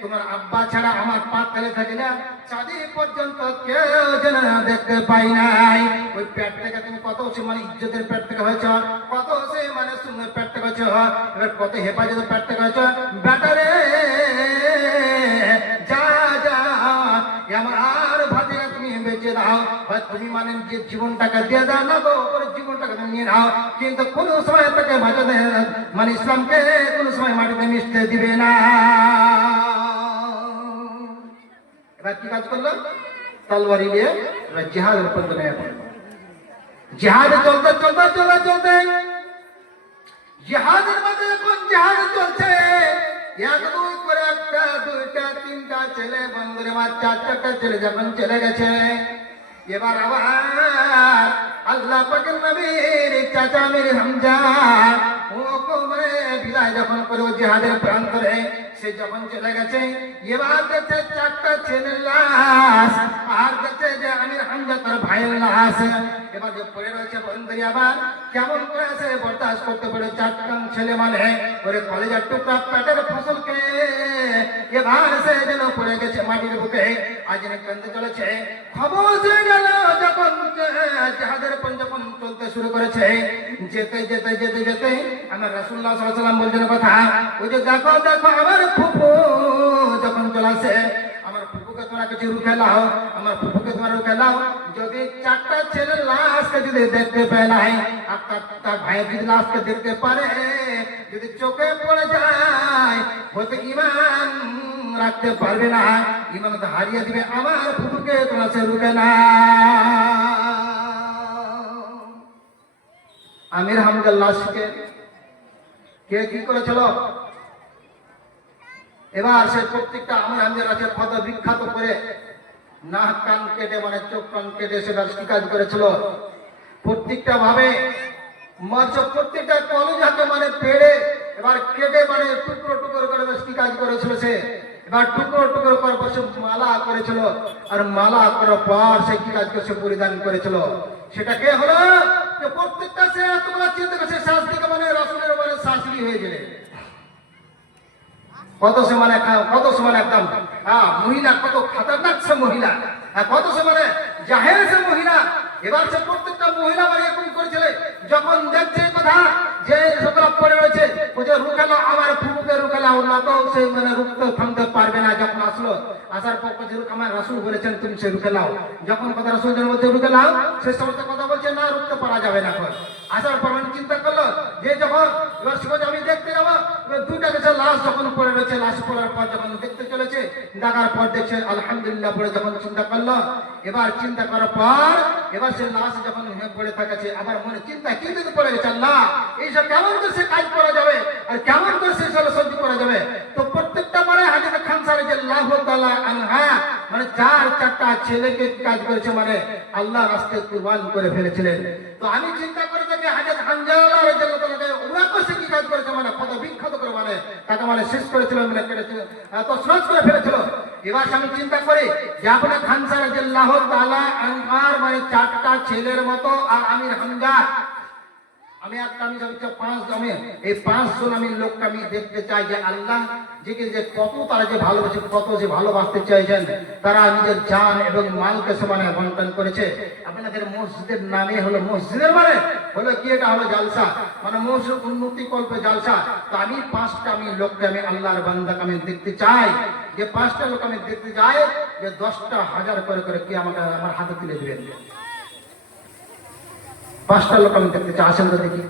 তোমার আব্বা ছাড়া আমার পা ফেলে থাকে না, চাঁদি পর্যন্ত কেউ যেন দেখতে পাই নাই। ওই পেট থেকে তুমি কত সে মানে ইজ্জতের পেট থেকে হয়েছ, কত সে মানে সুন্দর পেট থেকে হয়েছ, এবার কত হেফাজতের পেট থেকে হয়েছ। বেটারে, যা যা আমার ভাতিরা তুমি বেঁচে দাও, তুমি মানে যে জীবনটাকে দিয়ে দাও না, তো ওপরে জীবনটাকে তুমি নিয়ে নাও, কিন্তু কোন সময় তাকে ভাজাতে মানে ইসলামকে কোন সময় মাটিতে মিশতে দিবে না। এবার কি কাজ করলো, তলোয়ারি দিয়ে এবার জিহাদের উপর নেমে পড়লো। জিহাদ চলতে চলতে চলতে চলতে জিহাদের মধ্যে যখন জিহাদ চলছে, এক দুই করে একটা দুইটা তিনটা ছেলে বন্ধুরে আমার চার চারটা ছেলে যখন চলে গেছে, এবার আবার আল্লাহ পাকের নবীর চাচা আমির হামজা হুকুমে বিদায় যখন করে জিহাদের প্রান্তরে সে যখন চলে গেছে, এবার দেখছে চারটা ছেলের লাশ, আর দেখছে যে আমির হামজা তার ভাইয়ের লাশ এবার যে পড়ে রয়েছে বন্ধুরি, আবার কেমন করে আছে বরদাস্ত করতে পারে চারটা ছেলে মানে ওরে কলেজের টুকরা পেটের ফসলকে এবার সে যেন পড়ে গেছে মাটির বুকে, আজ কান্দে চলেছে। খবর হয়ে গেল যখন জিহাদের পর যখন চলতে শুরু করেছে, যেতে যেতে যেতে যেতে আমার রাসূলুল্লাহ সাল্লাল্লাহু আলাইহি ওয়াসাল্লাম বলছেন কথা, ওই যে দেখো দেখো আমার ফুফু যখন চলেছে, আমার ফুফুকে তোমরা কিছু রুখে লাও, আমার ফুফুকে তোমরা রুখে লাও, যদি চারটা ছেলের লাশকে যদি দেখতে পেয়ে নাই, আর তার ভাইয়ের যদি লাশকে দেখতে পারে, যদি চোখে পড়ে যায় হয়তো ঈমান রাখতে পারবে না, ঈমান তো হারিয়ে দিবে, আমার ফুফুকে তোমরা সে রুখে না। আমির হামজার লাশকে কে কি করেছিল, এবার সে প্রত্যেকটা আমির হামজার লাশের ক্ষত বিখ্যাত করে নাক কান কেটে মানে চোখ কান কেটে সেটা কি কাজ করেছিল, প্রত্যেকটা ভাবে প্রত্যেকটা কলেজাকে মানে পেড়ে এবার কেটে মানে টুকরো টুকরো করে কি কাজ করেছিল সে, এবার টুকরো টুকরো করার পর সে মালা করেছিল, আর মালা করার পর সে কি কাজ করে পরিধান করেছিল, সেটা কে হলো যে প্রত্যেকটা সে তোমরা চিন্তা করছে শাস্তিকে মানে রাসূলের মানে শাস্তি হয়ে গেলে কত সে মানে একদম মহিলা, কত খতরনাক সে মহিলা, কত সে মানে জাহেল সে মহিলা। এবার সে প্রত্যেকটা মহিলা মানে এরকম করেছিল, যখন দেখছে কথা যে সকল পড়ে রয়েছে, ও যে রুখালো আমার ফুফুকে রুখালো না, তো সে মানে রুখতে থামতে পারবে না। যখন আসলো, আসার পর যে আমার রাসূল বলেছেন তুমি সে রুখে লাও, যখন কথা রাসূলের মধ্যে রুখে লাও, সে সমস্ত কথা বলছে না রুখতে পারা যাবে না। আসার পর মানে চিন্তা করলো যে যখন এবার সহজ আমি দেখতে যাবো, দুইটা দেশের লাশ যখন পড়ে রয়েছে, লাশ পড়ার পর যখন দেখতে চলেছে, দেখার পর দেখছে আলহামদুলিল্লাহ পড়ে, যখন চিন্তা করলো, এবার চিন্তা করার পর এবার সে লাশ যখন পড়ে থাকাছে, আবার মনে চিন্তা কিন্তু পড়ে গেছে আল্লাহ এইসব কেমন করে সে কাজ করা যাবে, আর কেমন করে সে সহ্য করা যাবে। তো প্রত্যেকটা মানে হাজরত খান সাহেব রাদিয়াল্লাহু তাআলা আনহা মানে চারটা ছেলেকে কাজ করেছে মানে আল্লাহ রাস্তায় কুরবান করে ফেলেছিলেন। তো আমি চিন্তা করে থাকি হাজরত হামজা রাদিয়াল্লাহু তাআলা ওরা কইছে কি কাজ করেছে মানে কত বিখ্যাত করে মানে তাকে মানে শেষ করেছিল, মানে কেটেছিল, তো সহজ করে ফেলেছিল। এবার আমি চিন্তা করি যে আপনার খান সাহেব রাদিয়াল্লাহু তাআলা আনহার মানে চারটা ছেলের মতো আর আমির হামজা, আমি একটা আমি এই 5 জন আমি লোককে আমি দেখতে চাই যে আল্লাহ যে কত তারা যে ভালোবাসে, কত যে ভালোবাসতে চাইছেন, তারা নিজের জান এবং মালকে সমানে বন্টন করেছে। আপনাদের মসজিদের নামে হলো মসজিদের মানে হলো কি, এটা হলো জালসা, মানে মসজিদ উন্নতি কল্পে জালসা। তো আমি 5টা আমি লোককে আমি আল্লাহর বান্দাকে আমি দেখতে চাই, যে 5টা লোক আমি দেখতে চাই যে 10টা হাজার করে করে কি আমাকে আমার হাতে তুলে দিবেন। 5টা লোক আমি দেখতে চাই, আসেন তো দেখি।